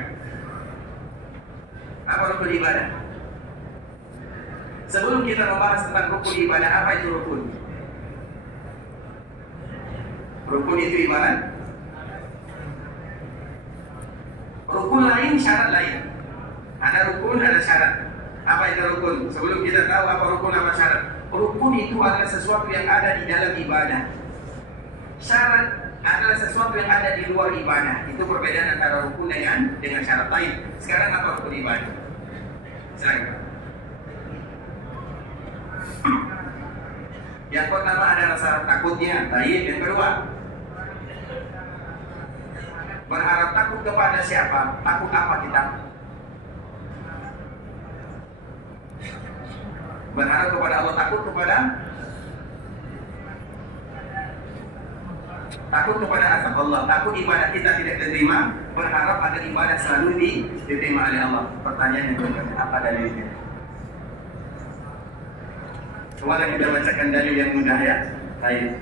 Apa rukun ibadah? Sebelum kita membahas tentang rukun ibadah, apa itu rukun? Rukun itu ibadah. Rukun lain, syarat lain. Ada rukun, ada syarat. Apa itu rukun? Sebelum kita tahu apa rukun, apa syarat. Rukun itu adalah sesuatu yang ada di dalam ibadah. Syarat adalah sesuatu yang ada di luar ibadah. Itu perbedaan antara rukun dengan syarat lain. Sekarang apa rukun ibadah? Silakan. Yang pertama adalah syarat takutnya. Baik, yang kedua, berharap takut kepada siapa? Takut apa kita? Berharap kepada Allah, takut kepada azab Allah, takut ibadah kita tidak diterima, berharap agar ibadah selalu diterima oleh Allah. Pertanyaan yang kedua, apa dalilnya? Kemarin kita bacakan dalil yang mudah ya. Baik.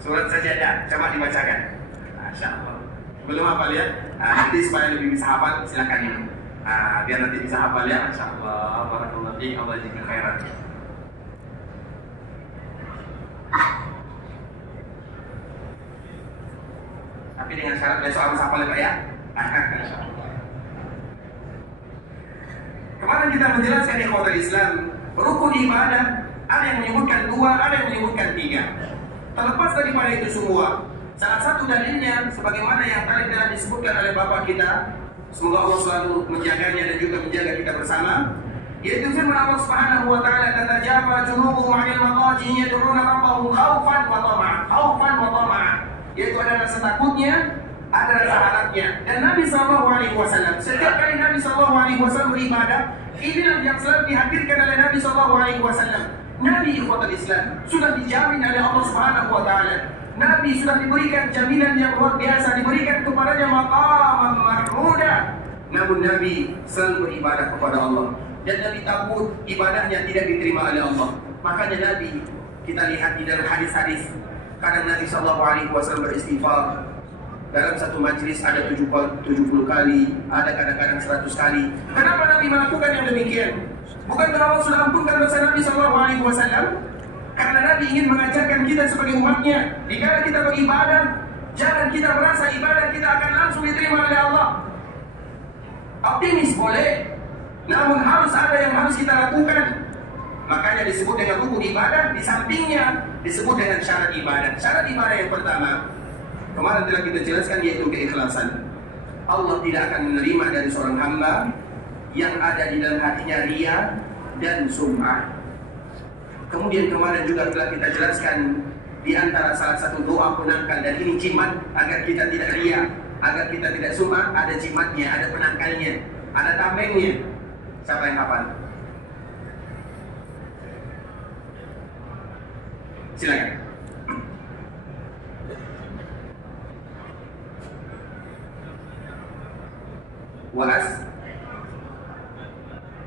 Surat Sajadah, coba dibacakan. Masya Allah. Belum hafal ya? Nanti supaya lebih bisa hafal, silakan ini. Biar nanti bisa hafal ya. Masya Allah. Barakallahu fiik. Allah jika khairan. Tapi dengan syarat besok harus hafal ya Pak ya. Masya Allah. Kemarin kita menjelaskan ikhwatul Islam, rukun ibadah ada yang menyebutkan 2, ada yang menyebutkan 3. Terlepas daripada itu semua, salah satu dalilnya sebagaimana yang tadi telah disebutkan oleh Bapak kita, semoga Allah selalu menjaganya dan juga menjaga kita bersama, yaitu firman Allah Subhanahu wa taala, tatajafa junubuhum 'anil madaji yad'una rabbahum khaufan wa tama'an. Khaufan wa tama'an, yaitu ada rasa takutnya, ada rasa harapnya. Dan Nabi SAW, setiap kali Nabi SAW beribadah, inilah yang selalu dihadirkan oleh Nabi SAW. Nabi ikhwatul Islam sudah dijamin oleh Allah Subhanahu wa taala. Nabi sudah diberikan jaminan yang luar biasa, diberikan kepadanya maqaman mahmuda. Namun Nabi selalu beribadah kepada Allah, dan Nabi takut ibadahnya tidak diterima oleh Allah. Makanya Nabi, kita lihat di dalam hadis-hadis, kadang Nabi SAW beristighfar. Dalam satu majlis ada 70 kali, ada kadang-kadang 100 kali. Kenapa Nabi melakukan yang demikian? Bukan karena Allah sudah ampunkan dosa Nabi SAW, karena Nabi ingin mengajarkan kita sebagai umatnya, jika kita beribadah, jangan kita merasa ibadah kita akan langsung diterima oleh Allah. Optimis boleh, namun harus ada yang harus kita lakukan. Makanya disebut dengan rukun ibadah, di sampingnya disebut dengan syarat ibadah. Syarat ibadah yang pertama, kemarin telah kita jelaskan, yaitu keikhlasan. Allah tidak akan menerima dari seorang hamba yang ada di dalam hatinya ria dan sum'ah. Kemudian kemarin juga telah kita jelaskan di antara salah satu doa penangkal, dan ini jimat agar kita tidak ria, agar kita tidak sum'ah, ada jimatnya, ada penangkalnya, ada tamengnya. Siapa yang hafal? Silakan. Was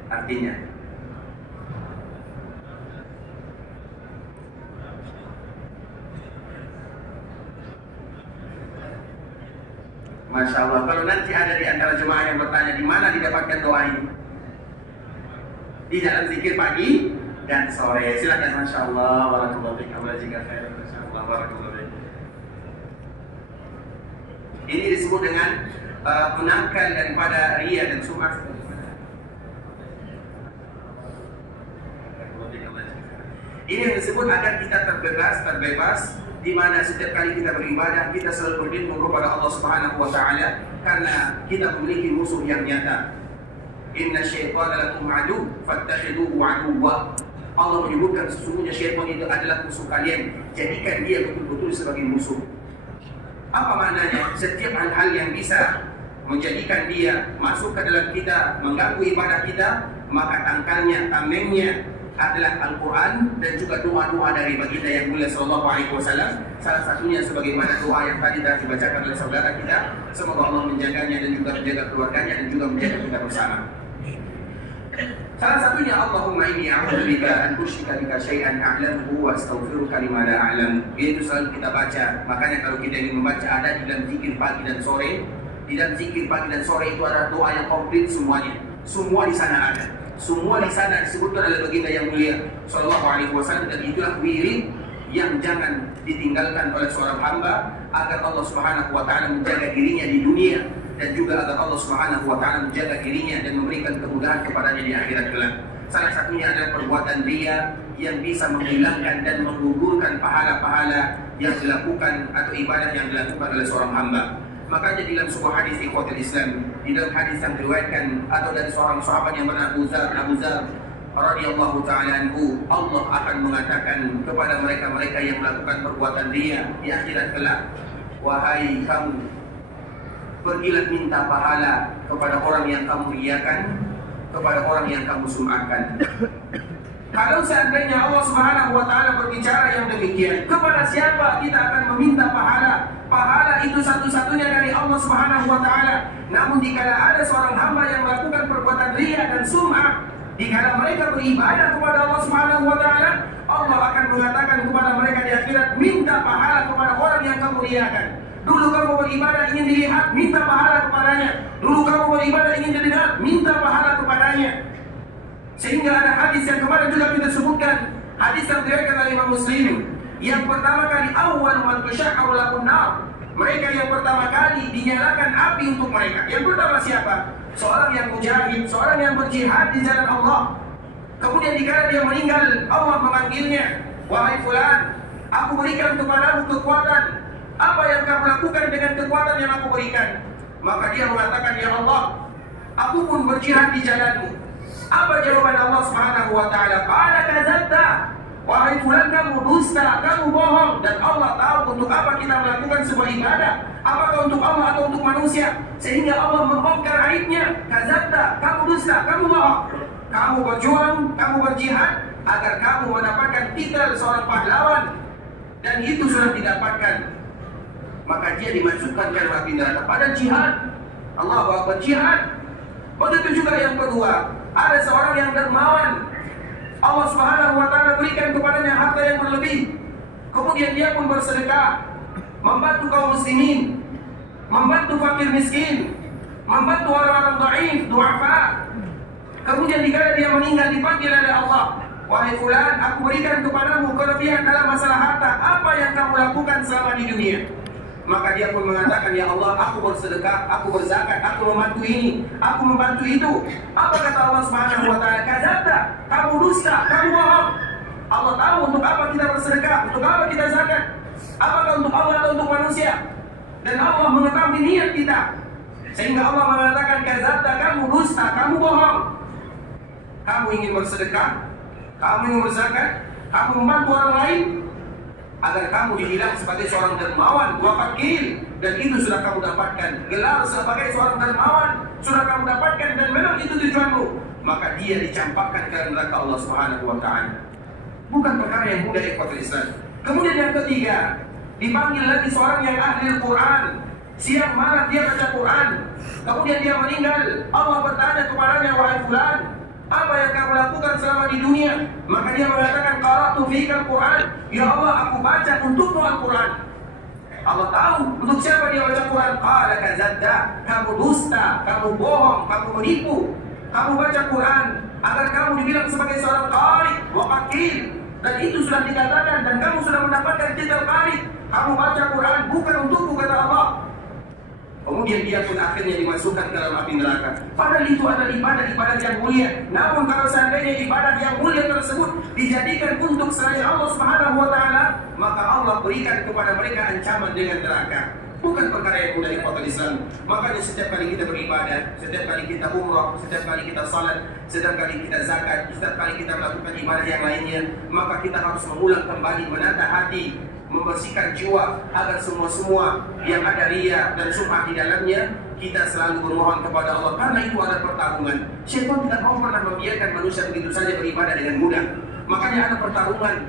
artinya Masya Allah. Kalau nanti ada di antara jemaah yang bertanya di mana didapatkan doa ini, di dalam zikir pagi dan sore, silakan. Masya Allah, barakallahu fiik. Masya Allah, barakallahu fiik. Ini disebut dengan penangkal daripada ria dan sum'ah. Ini yang disebut agar kita terbebas, di mana setiap kali kita beribadah kita selalu berlindung kepada Allah Subhanahu wa taala, karena kita memiliki musuh yang nyata. Inna syaitana lakum adu fattakhiduhu aduwwa. Allah menyebutkan sesungguhnya syaitan itu adalah musuh kalian, jadikan dia betul-betul sebagai musuh. Apa maknanya? Setiap hal-hal yang bisa menjadikan dia masuk ke dalam kita, mengganggu ibadah kita, maka tangkalnya, tamengnya adalah Al-Quran dan juga doa-doa dari baginda yang mulia sallallahu alaihi wasallam. Salah satunya sebagaimana doa yang tadi telah dibacakan oleh saudara kita. Semoga Allah menjaganya dan juga menjaga keluarganya dan juga menjaga kita bersama. Salah satunya, Allahumma inni a'udzubika an usyrika bika syai'an a'lamuhu wa astaghfiruka lima la a'lam. Itu selalu kita baca. Makanya kalau kita ingin membaca, ada di dalam zikir pagi dan sore. Di dalam zikir pagi dan sore itu ada doa yang komplit semuanya. Semua di sana ada. Semua di sana disebutkan oleh baginda yang mulia sallallahu alaihi wasallam, dan itulah wirid yang jangan ditinggalkan oleh seorang hamba agar Allah Subhanahu wa taala menjaga dirinya di dunia, dan juga agar Allah Subhanahu wa taala menjaga dirinya dan memberikan kemudahan kepadanya di akhirat kelak. Salah satunya adalah perbuatan ria yang bisa menghilangkan dan menggugurkan pahala-pahala yang dilakukan atau ibadah yang dilakukan oleh seorang hamba. Makanya di dalam sebuah hadis ikhwatul Islam, di dalam hadis yang diriwayatkan atau dari seorang sahabat yang bernama Abu Dzar radhiyallahu taala anhu, Allah akan mengatakan kepada mereka-mereka yang melakukan perbuatan ria di akhirat kelak, wahai kamu, pergilah minta pahala kepada orang yang kamu riakan, kepada orang yang kamu sum'ahkan. Kalau seandainya Allah Subhanahu wa taala berbicara yang demikian, kepada siapa kita akan meminta pahala? Pahala itu satu-satunya dari Allah Subhanahu wa taala. Namun dikala ada seorang hamba yang melakukan perbuatan riya dan sum'ah, dikala mereka beribadah kepada Allah Subhanahu wa taala, Allah akan mengatakan kepada mereka di akhirat, minta pahala kepada orang yang kamu riakan. Dulu kamu beribadah ingin dilihat, minta pahala kepadanya. Dulu kamu beribadah ingin dilihat, minta pahala kepadanya. Sehingga ada hadis yang kemarin juga kita sebutkan, hadis yang diriwayatkan oleh Imam Muslim. Yang pertama kali, awal man tusya'u lahun nar, mereka yang pertama kali dinyalakan api untuk mereka. Yang pertama siapa? Seorang yang mujahid, seorang yang berjihad di jalan Allah. Kemudian dikala dia meninggal, Allah memanggilnya, wahai fulan, aku berikan kepadamu kekuatan. Apa yang kamu lakukan dengan kekuatan yang aku berikan? Maka dia mengatakan, ya Allah, aku pun berjihad di jalanmu. Apa jawaban Allah Subhanahu wa taala? Qala kadzabta. Wahai fulan, kamu dusta, kamu bohong. Dan Allah tahu untuk apa kita melakukan sebuah ibadah, apakah untuk Allah atau untuk manusia. Sehingga Allah membongkar aibnya. Kadzabta, kamu dusta, kamu bohong. Kamu berjuang, kamu berjihad agar kamu mendapatkan titel seorang pahlawan, dan itu sudah didapatkan. Maka dia dimasukkan ke neraka neraka pada jihad. Allahu Akbar, jihad. Begitu juga yang kedua, ada seorang yang dermawan, Allah Subhanahu wa taala berikan kepadanya harta yang berlebih. Kemudian dia pun bersedekah, membantu kaum muslimin, membantu fakir miskin, membantu orang-orang dhaif, du'afa. Kemudian dikala dia meninggal, dipanggil oleh Allah, wahai fulan, aku berikan kepadamu kelebihan dalam masalah harta. Apa yang kamu lakukan selama di dunia? maka dia pun mengatakan, ya Allah, aku bersedekah, aku berzakat, aku membantu ini, aku membantu itu. Apa kata Allah Subhanahu wa taala? Kadzabta, kamu dusta, kamu bohong. Allah tahu untuk apa kita bersedekah, untuk apa kita zakat, apakah untuk Allah atau untuk manusia. Dan Allah mengetahui niat kita, sehingga Allah mengatakan, kadzabta, kamu dusta, kamu bohong. Kamu ingin bersedekah, kamu ingin berzakat, kamu membantu orang lain agar kamu dibilang sebagai seorang dermawan, wakil, dan itu sudah kamu dapatkan. Gelar sebagai seorang dermawan sudah kamu dapatkan, dan memang itu tujuanmu. Maka dia dicampakkan ke neraka Allah Subhanahu wa taala. Bukan perkara yang mudah, ikhwatul Islam. Kemudian yang ketiga, dipanggil lagi seorang yang ahli Al-Quran. Siang malam dia baca Quran. Kemudian dia meninggal. Allah bertanya kepadanya, wahai fulan, apa yang kamu lakukan selama di dunia? Maka dia mengatakan, qara'tu fika Al-Quran. Ya Allah, aku baca untukmu Al-Quran. Allah tahu untuk siapa dia baca Quran. Qala kadzabta, kamu dusta, kamu bohong, kamu menipu. Kamu baca Quran agar kamu dibilang sebagai seorang qari, wakil, dan itu sudah dikatakan, dan kamu sudah mendapatkan titel qari. Kamu baca Quran bukan untukku, kata Allah. Kemudian dia pun akhirnya dimasukkan ke dalam api neraka. Padahal itu adalah ibadah yang mulia. Namun kalau seandainya ibadah yang mulia tersebut dijadikan untuk selain Allah Subhanahu wa taala, maka Allah berikan kepada mereka ancaman dengan neraka. Bukan perkara yang mudah, ikhwatul Islam. Makanya setiap kali kita beribadah, setiap kali kita umrah, setiap kali kita salat, setiap kali kita zakat, setiap kali kita melakukan ibadah yang lainnya, maka kita harus mengulang kembali, menata hati, membersihkan jiwa agar semua yang ada riya dan sum'ah di dalamnya, kita selalu bermohon kepada Allah, karena itu ada pertarungan. Syaitan tidak mau pernah membiarkan manusia begitu saja beribadah dengan mudah. Makanya ada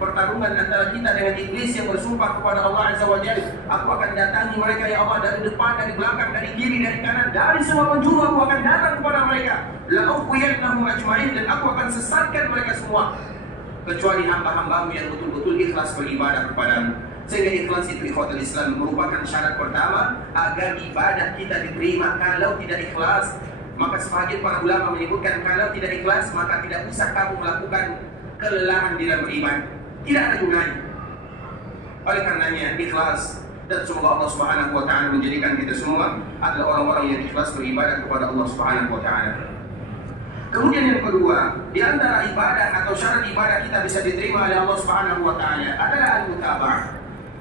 pertarungan antara kita dengan iblis yang bersumpah kepada Allah Azza wa Jalla, aku akan datangi mereka ya Allah dari depan, dari belakang, dari kiri, dari kanan, dari semua penjuru aku akan datang kepada mereka. La uqwiyannahum ajma'in, dan aku akan sesatkan mereka semua, kecuali hamba-hambamu yang betul-betul ikhlas beribadah kepadamu. Sehingga ikhlas itu, ikhwatul Islam, merupakan syarat pertama agar ibadah kita diterima. Kalau tidak ikhlas, maka sebagian para ulama menyebutkan, kalau tidak ikhlas maka tidak usah kamu melakukan kelelahan di dalam beribadah, tidak ada gunanya. Oleh karenanya ikhlas, dan semoga Allah Subhanahu wa taala menjadikan kita semua adalah orang-orang yang ikhlas beribadah kepada Allah Subhanahu wa taala. Kemudian yang kedua, di antara ibadah atau syarat ibadah kita bisa diterima oleh Allah Subhanahu wa taala adalah al-mutaba'ah.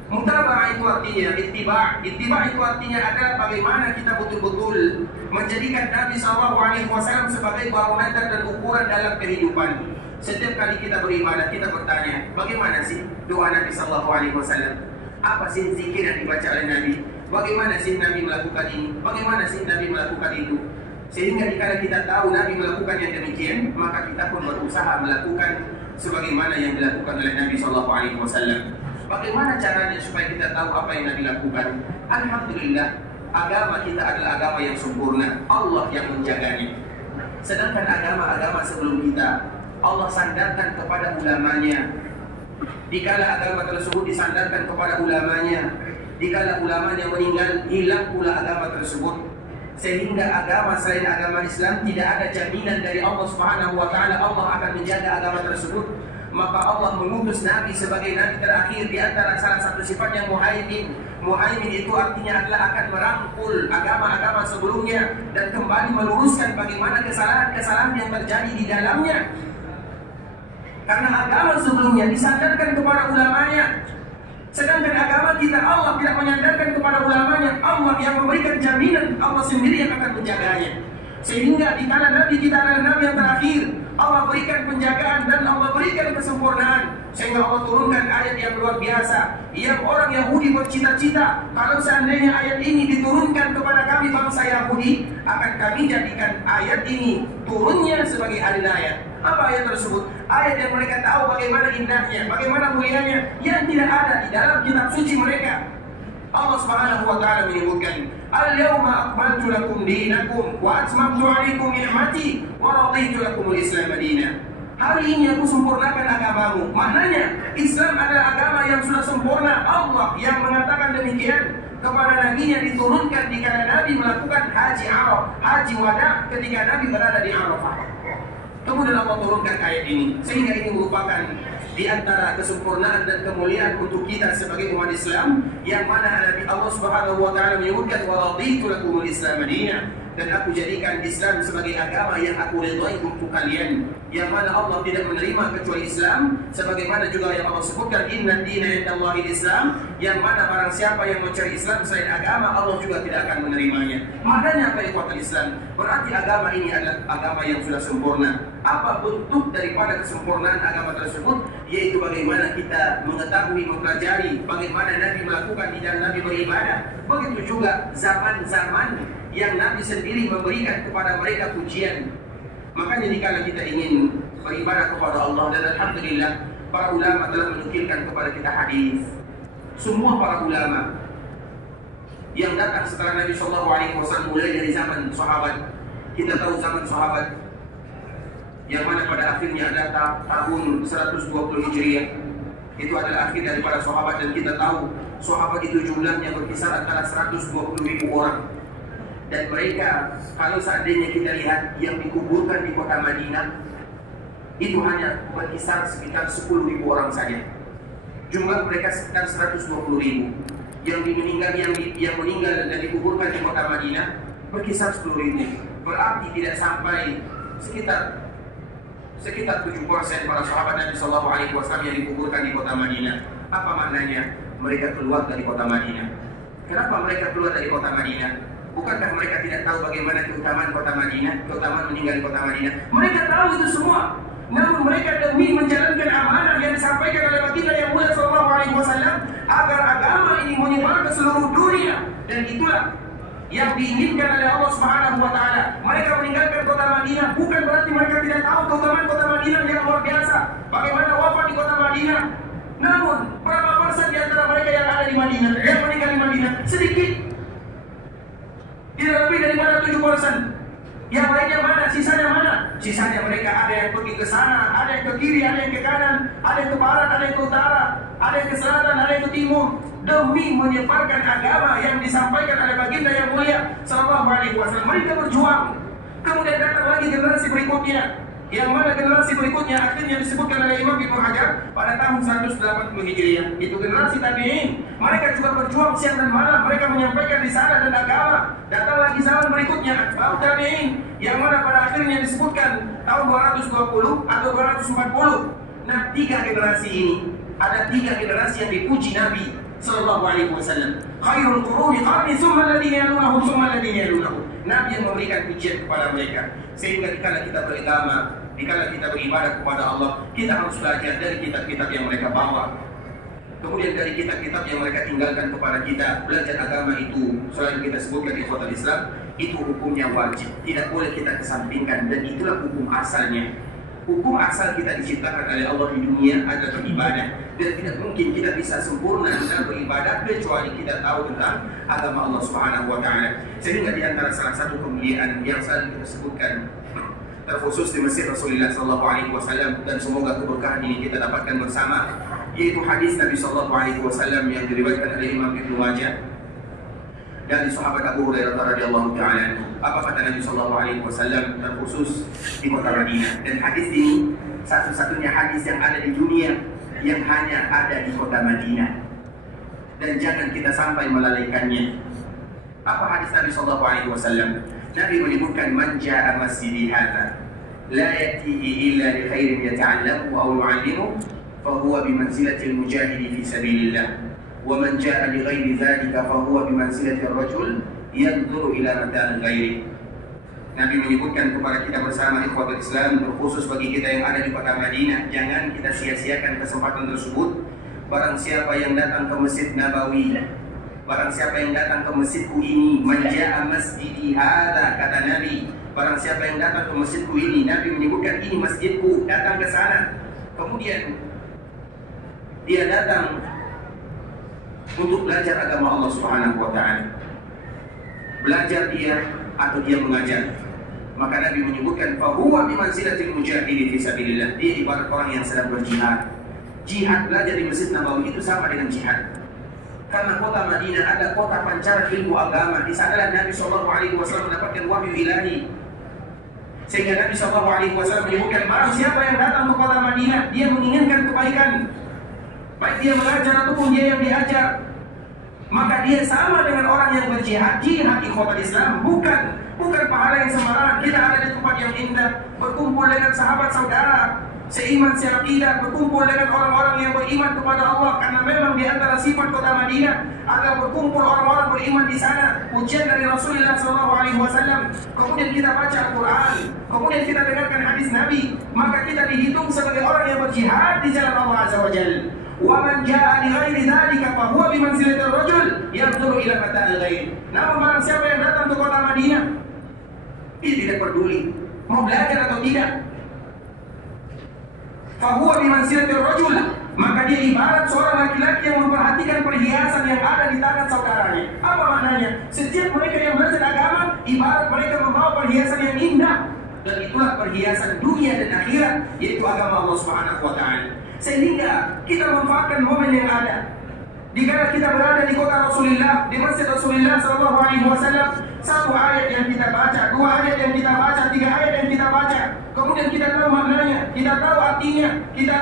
Mutaba'ah itu artinya ittiba'. Ittiba' itu artinya adalah bagaimana kita betul-betul menjadikan Nabi SAW sebagai barometer dan ukuran dalam kehidupan. Setiap kali kita beribadah, kita bertanya, bagaimana sih doa Nabi SAW? Apa sih zikir yang dibaca oleh Nabi? Bagaimana sih Nabi melakukan ini? Bagaimana sih Nabi melakukan itu? Sehingga jika kita tahu Nabi melakukan yang demikian, maka kita pun berusaha melakukan sebagaimana yang dilakukan oleh Nabi SAW. Bagaimana caranya supaya kita tahu apa yang Nabi lakukan? Alhamdulillah, agama kita adalah agama yang sempurna. Allah yang menjaganya. Sedangkan agama-agama sebelum kita, Allah sandarkan kepada ulamanya. Dikala agama tersebut disandarkan kepada ulamanya, dikala ulamanya meninggal, hilang pula agama tersebut. Sehingga agama selain agama Islam tidak ada jaminan dari Allah Subhanahu wa taala Allah akan menjaga agama tersebut. Maka Allah mengutus Nabi sebagai Nabi terakhir. Di antara salah satu sifatnya muhaimin. Muhaimin itu artinya adalah akan merangkul agama-agama sebelumnya dan kembali meluruskan bagaimana kesalahan-kesalahan yang terjadi di dalamnya. Karena agama sebelumnya disandarkan kepada ulamanya, sedangkan agama kita Allah tidak menyandarkan kepada ulamanya. Allah yang memberikan jaminan, Allah sendiri yang akan menjaganya. Sehingga di kala Nabi kita adalah Nabi yang terakhir, Allah berikan penjagaan dan Allah berikan kesempurnaan. Sehingga Allah turunkan ayat yang luar biasa, yang orang Yahudi bercita-cita, kalau seandainya ayat ini diturunkan kepada kami bangsa Yahudi, akan kami jadikan ayat ini turunnya sebagai ayat. Apa ayat tersebut? Ayat yang mereka tahu bagaimana indahnya, bagaimana mulianya, yang tidak ada di dalam kitab suci mereka. Allah Subhanahu wa taala menyebutkan, "Al-yawma akmaltu lakum dinakum wa atmamtu 'alaikum ni'mati wa raditu lakumul Islam madina." Hari ini aku sempurnakan agamamu. Maknanya Islam adalah agama yang sudah sempurna. Allah yang mengatakan demikian kepada Nabi-Nya diturunkan di kala Nabi melakukan haji Arafah, haji wada ketika Nabi berada di Arafah. Kemudian Allah turunkan ayat ini, sehingga ini merupakan di antara kesempurnaan dan kemuliaan untuk kita sebagai umat Islam, yang mana Nabi Allah Subhanahu wa taala menyebutkan wa raditu lakumul Islam madinah, dan aku jadikan Islam sebagai agama yang aku ridhai untuk kalian, yang mana Allah tidak menerima kecuali Islam, sebagaimana juga yang Allah sebutkan inna dina indallahi Islam, yang mana barang siapa yang mencari Islam selain agama, Allah juga tidak akan menerimanya. Maknanya apa ikhwatul Islam? Berarti agama ini adalah agama yang sudah sempurna. Apa bentuk daripada kesempurnaan agama tersebut? Yaitu bagaimana kita mengetahui, mempelajari bagaimana Nabi melakukan di dalam Nabi beribadah. Begitu juga zaman-zaman yang Nabi sendiri memberikan kepada mereka pujian. Makanya jika kita ingin beribadah kepada Allah, dan alhamdulillah para ulama telah menukilkan kepada kita hadis. Semua para ulama yang datang setelah Nabi SAW, mulai dari zaman sahabat, kita tahu zaman sahabat yang mana pada akhirnya ada tahun 120 Hijriah, itu adalah akhir daripada sahabat, dan kita tahu sahabat itu jumlahnya berkisar antara 120.000 orang. Dan mereka, kalau seandainya kita lihat yang dikuburkan di kota Madinah, itu hanya berkisar sekitar 10.000 orang saja. Jumlah mereka sekitar 120.000. Yang meninggal dan dikuburkan di kota Madinah berkisar 10.000. Berarti tidak sampai sekitar 7% para sahabat Nabi SAW yang dikuburkan di kota Madinah. Apa maknanya? Mereka keluar dari kota Madinah. Kenapa mereka keluar dari kota Madinah? Bukankah mereka tidak tahu bagaimana keutamaan kota Madinah, keutamaan meninggal di kota Madinah? Mereka tahu itu semua. Namun mereka demi menjalankan amanah yang disampaikan oleh baginda yang mulia sallallahu alaihi wasallam agar agama ini menyebar ke seluruh dunia, dan itulah yang diinginkan oleh Allah Subhanahu wa taala. Mereka meninggalkan kota Madinah bukan berarti mereka tidak tahu keutamaan kota Madinah yang luar biasa, bagaimana wafat di kota Madinah. Namun berapa persen di antara mereka yang ada di Madinah, yang meninggal di Madinah? Sedikit. Tidak lebih daripada 7%. Yang lainnya mana? Sisanya mana? Sisanya mereka ada yang pergi ke sana, ada yang ke kiri, ada yang ke kanan, ada yang ke barat, ada yang ke utara, ada yang ke selatan, ada yang ke timur, demi menyebarkan agama yang disampaikan oleh baginda yang mulia sallallahu alaihi wasallam. Mereka berjuang. Kemudian datang lagi generasi berikutnya, yang mana generasi berikutnya akhirnya disebutkan oleh Imam Ibnu Hajar pada tahun 180 Hijriah. Itu generasi tabi'in. Mereka juga berjuang siang dan malam. Mereka menyampaikan risalah dan agama. Datang lagi zaman berikutnya, atba'u tabi'in, yang mana pada akhirnya disebutkan tahun 220 atau 240. Nah, 3 generasi ini, ada 3 generasi yang dipuji Nabi sallallahu alaihi wasallam. Khairul quruni qarni, tsumma alladziina yalunahum, tsumma alladziina yalunahum. Nabi yang memberikan pujian kepada mereka. Sehingga dikala kita beragama, dikala kita beribadah kepada Allah, kita harus belajar dari kitab-kitab yang mereka bawa. Kemudian dari kitab-kitab yang mereka tinggalkan kepada kita, belajar agama itu, selain kita sebutkan di ikhwatul Islam, itu hukumnya wajib, tidak boleh kita kesampingkan, dan itulah hukum asalnya. Hukum asal kita diciptakan oleh Allah di dunia adalah beribadah, dan tidak mungkin kita bisa sempurna dalam beribadah kecuali kita tahu tentang agama Allah Subhanahu wa taala. Sehingga di antara salah satu kemuliaan yang selalu kita sebutkan, terkhusus di Masjid Rasulullah sallallahu alaihi wasallam, dan semoga keberkahan ini kita dapatkan bersama, yaitu hadis Nabi sallallahu alaihi wasallam yang diriwayatkan oleh Imam Ibnu Majah dari sahabat Abu Hurairah radhiyallahu taala. Apa kata Nabi sallallahu alaihi wasallam terkhusus di kota Madinah? Dan hadis ini satu-satunya hadis yang ada di dunia yang hanya ada di kota Madinah, dan jangan kita sampai melalaikannya. Apa hadis Nabi sallallahu alaihi wasallam? Nabi menyebutkan man jaa masjidi hadza la yatihi illa li khairin yata'allamu aw yu'allimu fa huwa bi manzilati al-mujahidi fi sabilillah. وَمَنْ جَاءَ لِغَيْرِ ذَلِكَ فَهُوَ بِمَنْزِلَةِ الرَّجُلِ يَنْظُرُ إِلَى مَكَانِ غَيْرِهِ. Nabi menyebutkan kepada kita bersama ikhwatul Islam, terkhusus bagi kita yang ada di kota Madinah, jangan kita sia-siakan kesempatan tersebut. Barang siapa yang datang ke Masjid Nabawi, barang siapa yang datang ke masjidku ini, man jaa masjidi hadza, kata Nabi, barang siapa yang datang ke masjidku ini, Nabi menyebutkan ini masjidku, datang ke sana. Kemudian dia datang untuk belajar agama Allah Subhanahu wa taala. Belajar dia atau dia mengajar. Maka Nabi menyebutkan fa huwa bi manzilatil mujahidi fi sabilillah. Dia ibarat orang yang sedang berjihad. Jihad belajar di Masjid Nabawi itu sama dengan jihad. Karena kota Madinah ada kota pancaran ilmu agama. Di sanalah Nabi sallallahu alaihi wasallam mendapatkan wahyu ilahi. Sehingga Nabi SAW menyebutkan, barang siapa yang datang ke kota Madinah, dia menginginkan kebaikan, baik dia mengajar ataupun dia yang diajar, maka dia sama dengan orang yang berjihad. Jihad ikhwatal Islam bukan pahala yang sembarangan. Kita ada di tempat yang indah, berkumpul dengan sahabat saudara seiman seakidah, berkumpul dengan orang-orang yang beriman kepada Allah. Karena memang di antara sifat kota Madinah agar berkumpul orang-orang beriman di sana. Ujian dari Rasulullah SAW. Kemudian kita baca Al-Quran, kemudian kita dengarkan hadis Nabi, maka kita dihitung sebagai orang yang berjihad di jalan Allah Azza wa Jalla. وَمَنْ جَاءَ لِغَيْرِ ذَلِكَ فَهُوَ بِمَنْزِلَةِ الرَّجُلِ يَنْظُرُ إِلَى مَتَاعِ الْغَيْرِ. Namun barang siapa yang datang ke kota Madinah, dia tidak peduli mau belajar atau tidak, فَهُوَ بِمَنْزِلَةِ الرَّجُلِ, maka dia ibarat seorang laki-laki yang memperhatikan perhiasan yang ada di tangan saudaranya. Apa maknanya? Setiap mereka yang belajar agama, ibarat mereka membawa perhiasan yang indah, dan itulah perhiasan dunia dan akhirat, yaitu agama Allah Subhanahu wa Ta'ala. Sehingga kita memanfaatkan momen yang ada. Dikala kita berada di kota Rasulullah, di masjid Rasulullah SAW, satu ayat yang kita baca, dua ayat yang kita baca, tiga ayat yang kita baca, kemudian kita tahu maknanya, kita tahu artinya, kita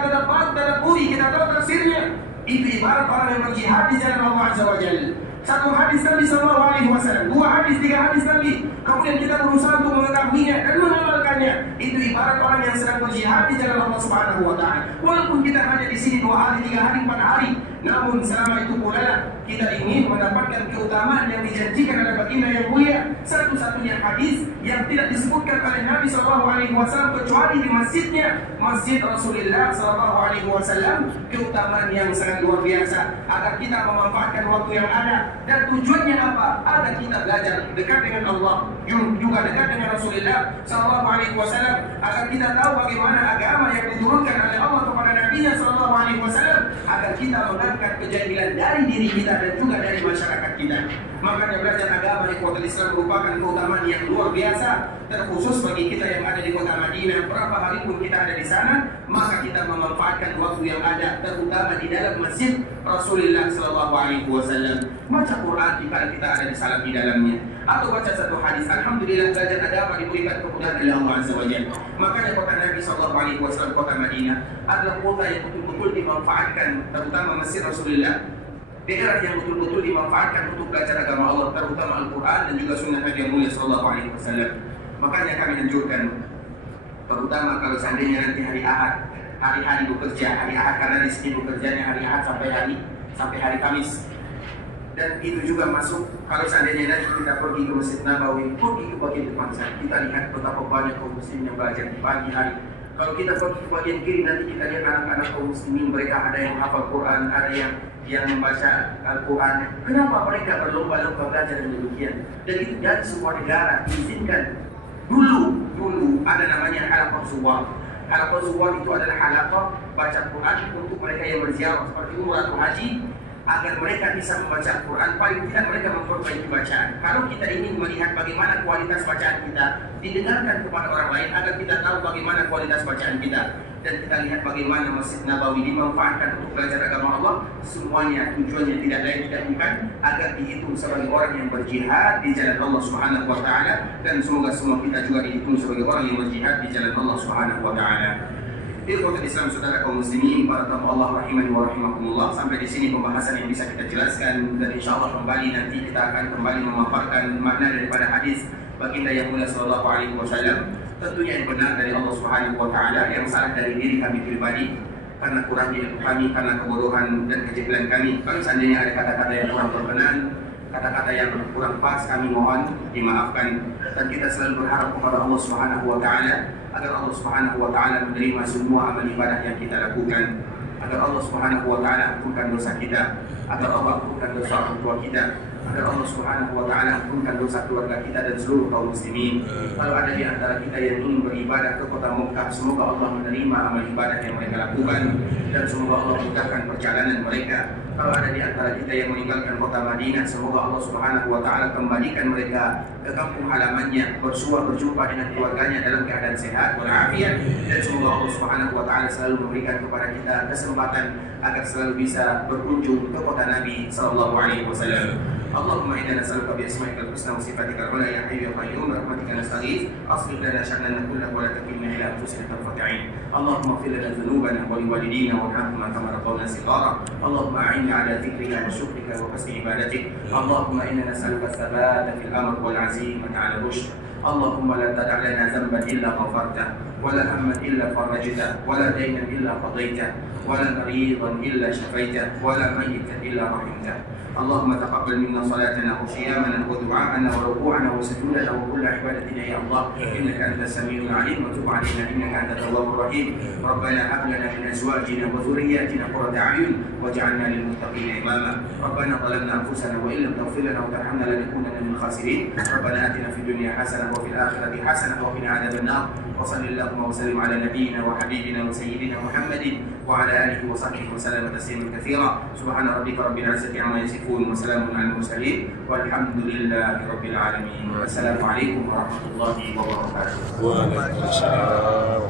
tadabburi, kita tahu tafsirnya, itu ibarat orang yang berjihad di jalan Allah Azza wa Jalla. Satu hadis Nabi SAW, dua hadis, tiga hadis Nabi, kemudian kita berusaha untuk mengetahuinya dan mengamalkannya. Itu ibarat orang yang sedang berjihad di jalan Allah Subhanahu wa Ta'ala. Walaupun kita hanya di sini 2 hari, 3 hari, 4 hari, namun selama itu pula kita ingin mendapatkan keutamaan yang dijanjikan oleh baginda yang mulia. Satu-satunya hadis yang tidak disebutkan oleh Nabi SAW kecuali di masjidnya, Masjid Rasulullah SAW, keutamaan yang sangat luar biasa agar kita memanfaatkan waktu yang ada. Dan tujuannya apa? Agar kita belajar dekat dengan Allah, juga dekat dengan Rasulullah SAW, agar kita tahu bagaimana agama yang diturunkan oleh Allah kepada Nabi-Nya SAW, agar kita mengangkat kejahilan dari diri kita dan juga dari masyarakat kita. Makanya belajar agama di kota Islam merupakan keutamaan yang luar biasa, terkhusus bagi kita yang ada di kota Madinah. Berapa hari pun kita ada di sana, maka kita memanfaatkan waktu yang ada, terutama di dalam masjid Rasulullah SAW. Baca Quran jika kita ada di salat di dalamnya, atau baca satu hadis. Alhamdulillah, belajar agama diberikan kemudahan oleh Allah Azza wa Jalla. Makanya kota Nabi SAW, kota Madinah, adalah kota yang betul-betul dimanfaatkan, terutama masjid Rasulullah, daerah yang betul-betul dimanfaatkan untuk belajar agama Allah, terutama Al-Quran dan juga sunnah Nabi yang mulia SAW. Makanya kami anjurkan, terutama kalau seandainya nanti hari Ahad, hari-hari bekerja, hari Ahad karena di sini bekerjanya hari Ahad sampai hari Kamis. Dan itu juga masuk kalau seandainya nanti kita pergi ke Masjid Nabawi, pergi ke bagian depan sana, kita lihat betapa banyak kaum muslim yang belajar di pagi hari. Kalau kita pergi ke bagian kiri, nanti kita lihat anak-anak kaum muslimin, mereka ada yang hafal Quran, ada yang membaca Al-Quran. Kenapa mereka berlomba-lomba belajar dan demikian? Dan itu dari sebuah negara diizinkan. Dulu ada namanya halaqah zuwar. Halaqah zuwar itu adalah halaqah baca Quran untuk mereka yang berziarah seperti umrah atau haji, agar mereka bisa membaca Al-Quran, paling tidak mereka memperbaiki bacaan. Kalau kita ingin melihat bagaimana kualitas bacaan kita, didengarkan kepada orang lain agar kita tahu bagaimana kualitas bacaan kita. Dan kita lihat bagaimana Masjid Nabawi dimanfaatkan untuk belajar agama Allah. Semuanya tujuannya tidak lain tidak bukan agar dihitung sebagai orang yang berjihad di jalan Allah Subhanahu wa Ta'ala. Dan semoga semua kita juga dihitung sebagai orang yang berjihad di jalan Allah Subhanahu wa Ta'ala. Ikhwatul Islam, saudara kaum muslimin, para tamu Allah rahimani wa rahimakumullah. Sampai di sini pembahasan yang bisa kita jelaskan, dan insyaallah kembali nanti kita akan kembali memaparkan makna daripada hadis baginda yang mulia sallallahu alaihi wasallam. Tentunya yang benar dari Allah Subhanahu wa Ta'ala, yang salah dari diri kami pribadi karena kurangnya ilmu kami, karena kebodohan dan kejahilan kami. Kalau seandainya ada kata-kata yang kurang berkenan, kata-kata yang kurang pas, kami mohon dimaafkan. Dan kita selalu berharap kepada Allah Subhanahu wa Ta'ala agar Allah Subhanahu wa Ta'ala menerima semua amal ibadah yang kita lakukan, agar Allah Subhanahu wa Ta'ala ampunkan dosa kita, agar Allah ampunkan dosa orang tua kita, agar Allah Subhanahu wa Ta'ala ampunkan dosa keluarga kita dan seluruh kaum muslimin. Kalau ada di antara kita yang ingin beribadah ke kota Mekah, semoga Allah menerima amal ibadah yang mereka lakukan, dan semoga Allah mudahkan perjalanan mereka. Kalau ada di antara kita yang meninggalkan kota Madinah, semoga Allah Subhanahu wa Ta'ala kembalikan mereka ke kampung halamannya, berjumpa dengan keluarganya dalam keadaan sehat walafiat. Dan semoga Allah Subhanahu wa Ta'ala selalu memberikan kepada kita kesempatan agar selalu bisa berkunjung ke kota Nabi sallallahu alaihi wasallam. Allahumma inna nas'aluka bi asma'ikal husna wa sifatikal ula ya hayyu ya qayyum bi rahmatika nastaghith aslih lana sha'nana kullahu wa la takilna ila anfusina tarfata 'ain. Allahumma ighfir lana dhunubana wa liwalidina warhamhuma kama rabbawna shighara. Allahumma a'inna 'ala dhikrika wa syukrika wa husni ibadatik. Allahumma inna nas'aluka thabata fil amr wal 'azimata 'ala rushd. اللهم لا تدع لنا ذنبا الا غفرته ولا هما الا فرجته ولا دينا الا قضيته ولا مريضا الا شفيته ولا ميتا الا رحمته. اللهم تقبل منا صلاتنا وصيامنا ودعاءنا وركوعنا وسجودنا وكل عبادتنا يا الله انك انت السميع العليم وتب علينا انك انت التواب الرحيم. ربنا هب لنا من ازواجنا وذرياتنا قرة اعين واجعلنا للمتقين اماما. ربنا ظلمنا انفسنا وان لم تغفر لنا وترحمنا لنكونن من الخاسرين. ربنا اتنا في الدنيا حسنه وفي الآخرة حسنة وقنا عذاب النار. وصل اللهم وسلم على نبينا وحبيبنا وسيدنا محمد وعلى آله وصحبه وسلم تسليما كثيرا. سبحان ربك رب العزة عما يصفون وسلام على المرسلين والحمد لله رب العالمين. السلام عليكم ورحمة الله وبركاته. Waalaikumsalam.